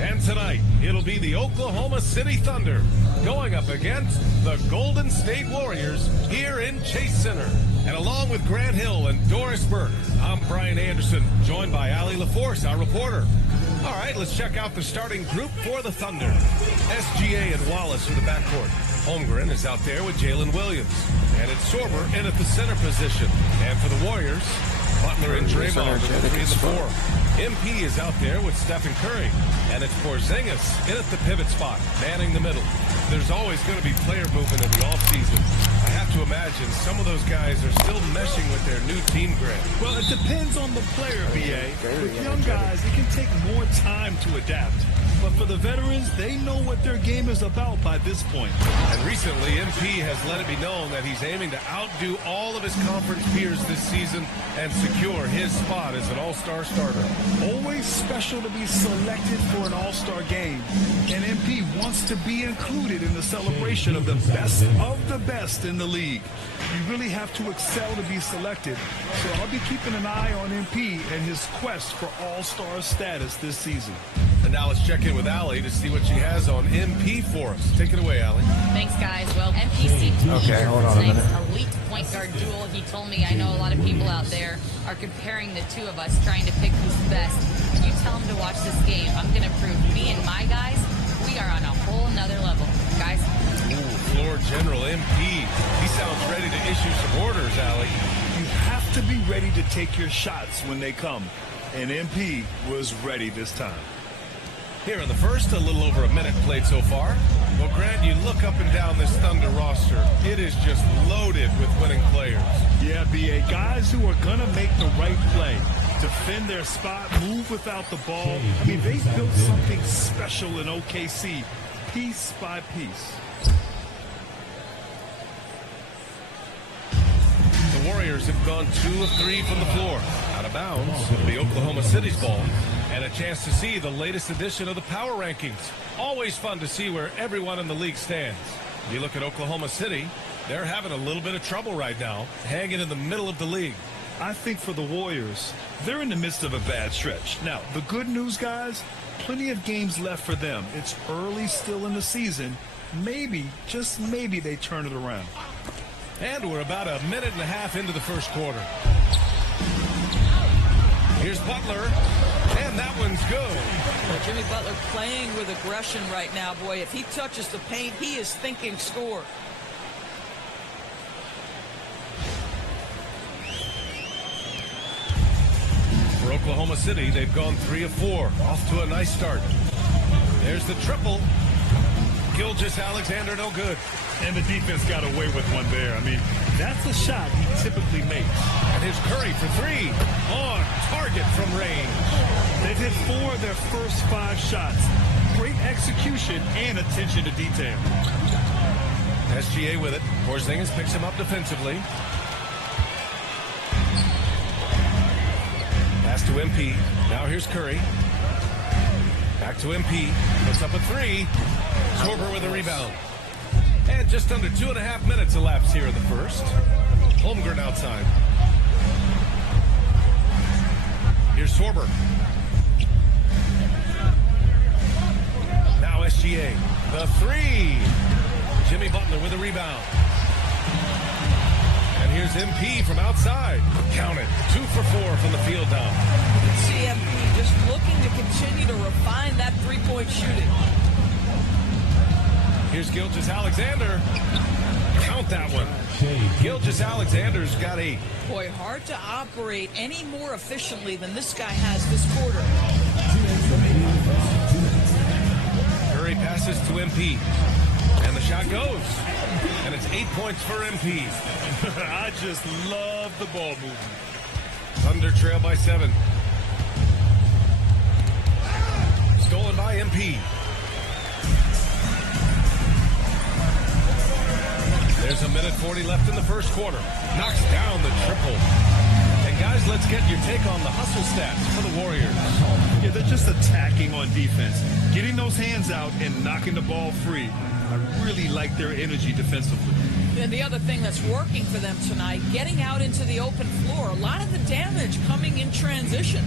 And tonight, it'll be the Oklahoma City Thunder going up against the Golden State Warriors here in Chase Center. And along with Grant Hill and Doris Burke, I'm Brian Anderson, joined by Allie LaForce, our reporter. All right, let's check out the starting group for the Thunder. SGA and Wallace for the backcourt. Holmgren is out there with Jalen Williams. And it's Sorber in at the center position. And for the Warriors, Butler and Draymond with the 3 and the 4. MP is out there with Stephen Curry. And it's Porzingis in at the pivot spot, manning the middle. There's always going to be player movement in the offseason. I have to imagine some of those guys are still meshing with their new team, Grant. Well, it depends on the player, BA. With young guys, it can take more time to adapt. But for the veterans, they know what their game is about by this point. And recently, MP has let it be known that he's aiming to outdo all of his conference peers this season and secure his spot as an all-star starter. Always special to be selected for an all-star game. And MP wants to be included in the celebration of the best in the league. You really have to excel to be selected. So I'll be keeping an eye on MP and his quest for all-star status this season. And now let's check in with Allie to see what she has on MP for us. Take it away, Allie. Thanks, guys. Well, MP seemed to be here for tonight's elite point guard duel. He told me, I know a lot of people out there are comparing the two of us, trying to pick who's best. You tell him to watch this game. I'm going to prove me and my guys, we are on a whole nother level. Guys. Ooh, floor general MP. He sounds ready to issue some orders, Allie. You have to be ready to take your shots when they come. And MP was ready this time. Here in the first, a little over a minute played so far. Well, Grant, you look up and down this Thunder roster. It is just loaded with winning players. Yeah, BA, guys who are going to make the right play, defend their spot, move without the ball. I mean, they built something special in OKC, piece by piece. The Warriors have gone 2 of 3 from the floor. Out of bounds, it'll be Oklahoma City's ball. And a chance to see the latest edition of the power rankings. Always fun to see where everyone in the league stands. You look at Oklahoma City, they're having a little bit of trouble right now, hanging in the middle of the league. I think for the Warriors, they're in the midst of a bad stretch. Now, the good news, guys, plenty of games left for them. It's early still in the season. Maybe, just maybe, they turn it around. And we're about a minute and a half into the first quarter. Here's Butler, and that one's good. Well, Jimmy Butler playing with aggression right now, boy. If he touches the paint, he is thinking score. For Oklahoma City, they've gone 3 of 4, off to a nice start. There's the triple. Gilgeous-Alexander, no good. And the defense got away with one there. I mean, that's a shot he typically makes. And here's Curry for 3. On target from range. They've hit 4 of their first 5 shots. Great execution and attention to detail. SGA with it. Porzingis picks him up defensively. Pass to MP. Now here's Curry. Back to MP. Puts up a 3. Sorber with a rebound. And just under 2.5 minutes elapsed here in the first. Holmgren outside. Here's Sorber. Now SGA. The 3. Jimmy Butler with a rebound. And here's MP from outside. Count it. 2 for 4 from the field down. CMP just looking to continue to refine that three-point shooting. Here's Gilgeous-Alexander. Count that one. Gilgeous-Alexander's got 8. Boy, hard to operate any more efficiently than this guy has this quarter. Curry passes to MP. And the shot goes. And it's 8 points for MP. I just love the ball movement. Thunder trail by 7. Stolen by MP. There's a minute 40 left in the first quarter. Knocks down the triple. And guys, let's get your take on the hustle stats for the Warriors. Yeah, they're just attacking on defense. Getting those hands out and knocking the ball free. I really like their energy defensively. And the other thing that's working for them tonight, getting out into the open floor. A lot of the damage coming in transition.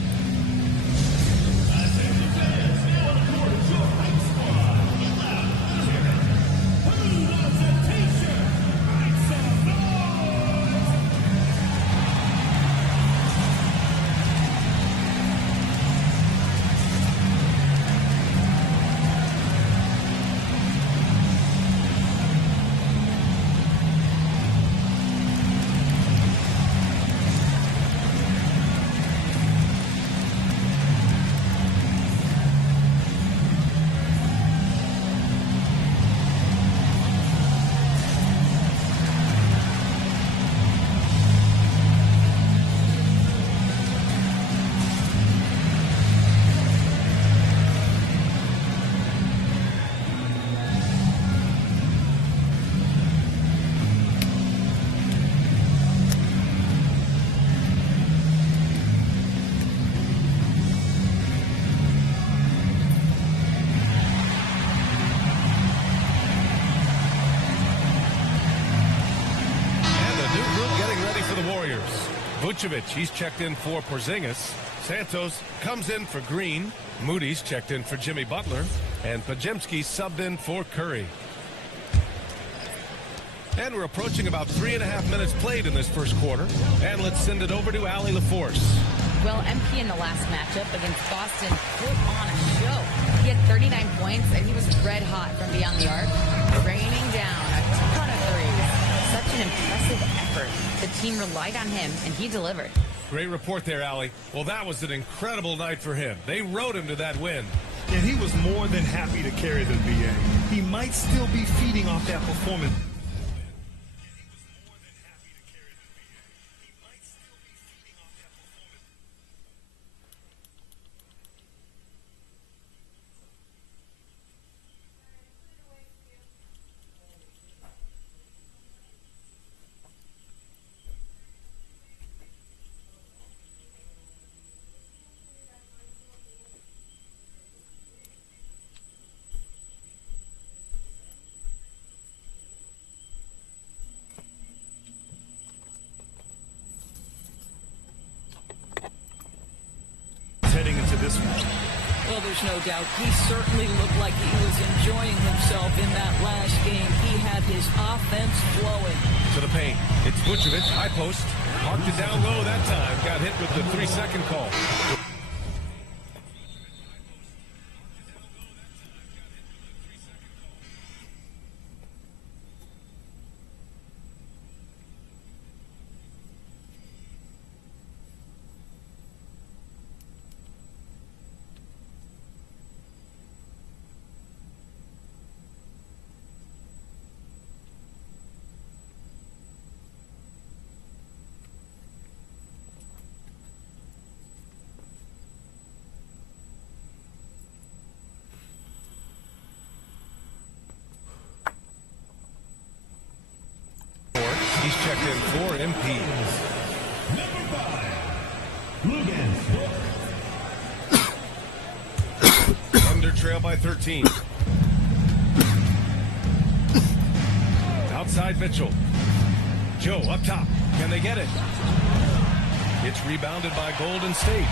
Vucevic, he's checked in for Porzingis. Santos comes in for Green. Moody's checked in for Jimmy Butler. And Podziemski subbed in for Curry. And we're approaching about 3.5 minutes played in this first quarter. And let's send it over to Allie LaForce. Well, MP in the last matchup against Boston put on a show. He had 39 points, and he was red hot from beyond the arc, raining down a ton of threes. Such an impressive effort. The team relied on him, and he delivered. Great report there, Allie. Well, that was an incredible night for him. They rode him to that win. And he was more than happy to carry them, BA. He might still be feeding off that performance. Heading into this one. Well, there's no doubt. He certainly looked like he was enjoying himself in that last game. He had his offense flowing. To the paint. It's Vucevic, high post. Marked it down low that time. Got hit with the 3-second call. He's checked in for MP. Number 5, Lugansk. Thunder trail by 13. Outside Mitchell. Joe up top. Can they get it? It's rebounded by Golden State.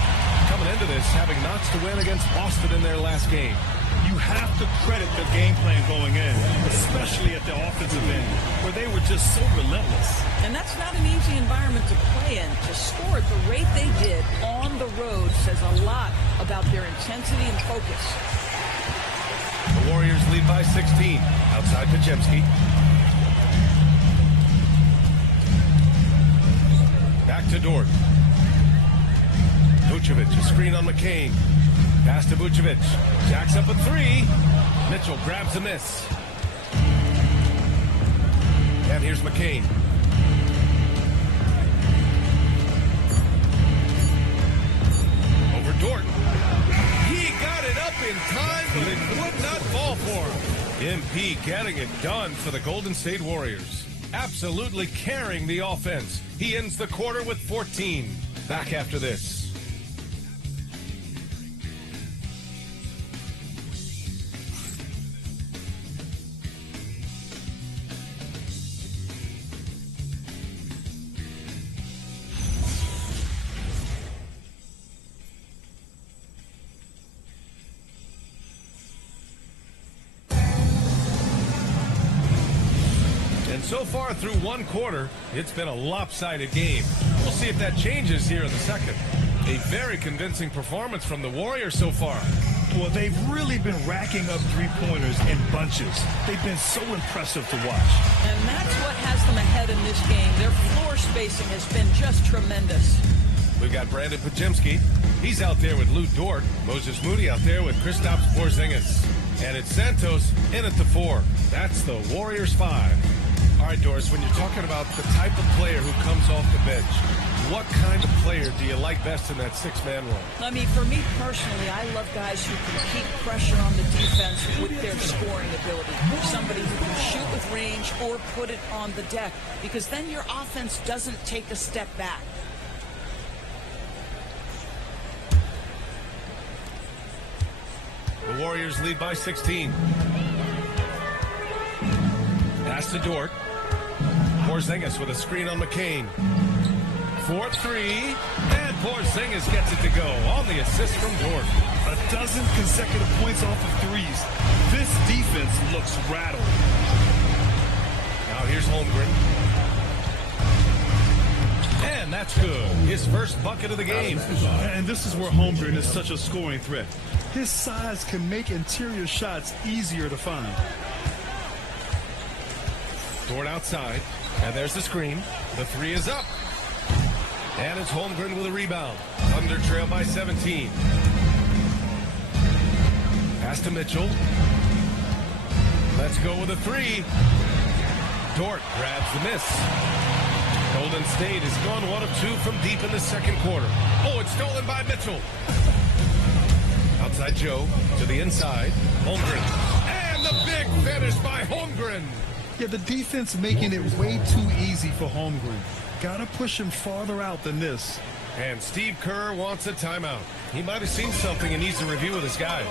Coming into this, having knots to win against Boston in their last game. You have to credit the game plan going in, especially at the offensive end, where they were just so relentless. And that's not an easy environment to play in. To score at the rate they did on the road says a lot about their intensity and focus. The Warriors lead by 16. Outside Podziemski. Back to Dort. Vucevic, a screen on McCain. Pass to Vucevic. Jacks up a 3. Mitchell grabs a miss. And here's McCain. Over Dort. He got it up in time, but it would not fall for him. MP getting it done for the Golden State Warriors. Absolutely carrying the offense. He ends the quarter with 14. Back after this. So far through one quarter, it's been a lopsided game. We'll see if that changes here in the second. A very convincing performance from the Warriors so far. Well, they've really been racking up three-pointers in bunches. They've been so impressive to watch. And that's what has them ahead in this game. Their floor spacing has been just tremendous. We've got Brandon Podziemski. He's out there with Lou Dort. Moses Moody out there with Kristaps Porzingis. And it's Santos in at the 4. That's the Warriors 5. All right, Doris, when you're talking about the type of player who comes off the bench, what kind of player do you like best in that six-man role? I mean, for me personally, I love guys who can keep pressure on the defense with their scoring ability. Somebody who can shoot with range or put it on the deck, because then your offense doesn't take a step back. The Warriors lead by 16. Pass to Dort. Porzingis with a screen on McCain. 4-3, and Porzingis gets it to go on the assist from Dort. A dozen consecutive points off of threes. This defense looks rattled. Now here's Holmgren. And that's good. His first bucket of the game. And this is where Holmgren is such a scoring threat. His size can make interior shots easier to find. Dort outside, and there's the screen. The 3 is up. And it's Holmgren with a rebound. Thunder trail by 17. Pass to Mitchell. Let's go with a 3. Dort grabs the miss. Golden State has gone 1 of 2 from deep in the second quarter. Oh, it's stolen by Mitchell. Outside Joe to the inside. Holmgren. And the big finish by Holmgren. Yeah, the defense making it way too easy for Holmgren. Gotta push him farther out than this. And Steve Kerr wants a timeout. He might have seen something and needs to review with his guys.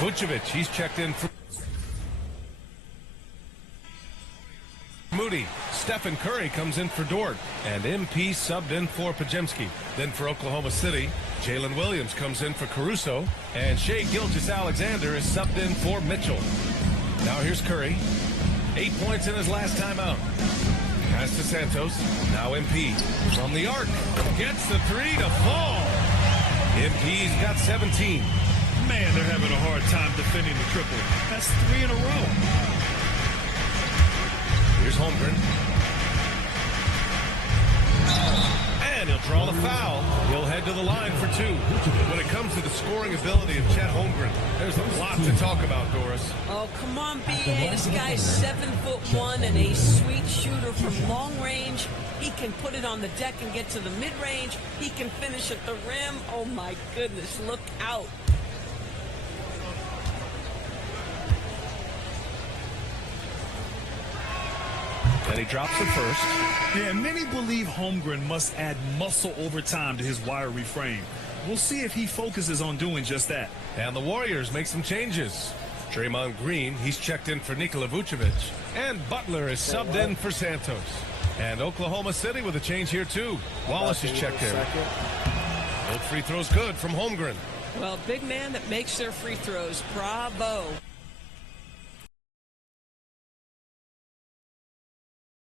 Vucevic, he's checked in for Moody. Stephen Curry comes in for Dort. And MP subbed in for Podziemski. Then for Oklahoma City, Jalen Williams comes in for Caruso. And Shai Gilgeous-Alexander is subbed in for Mitchell. Now here's Curry. 8 points in his last time out. Pass to Santos. Now MP from the arc. Gets the 3 to fall. MP's got 17. Man, they're having a hard time defending the triple. That's 3 in a row. Here's Holmgren. And he'll draw the foul. He'll head to the line for 2. When it comes to the scoring ability of Chet Holmgren, there's a lot to talk about, Doris. Oh, come on, B.A. This guy's 7'1" and a sweet shooter from long range. He can put it on the deck and get to the mid-range. He can finish at the rim. Oh, my goodness, look out. And he drops it first. Yeah, many believe Holmgren must add muscle over time to his wiry frame. We'll see if he focuses on doing just that. And the Warriors make some changes. Draymond Green, he's checked in for Nikola Vucevic. And Butler is subbed in for Santos. And Oklahoma City with a change here, too. Wallace is checked in. Both free throws good from Holmgren. Well, big man that makes their free throws. Bravo.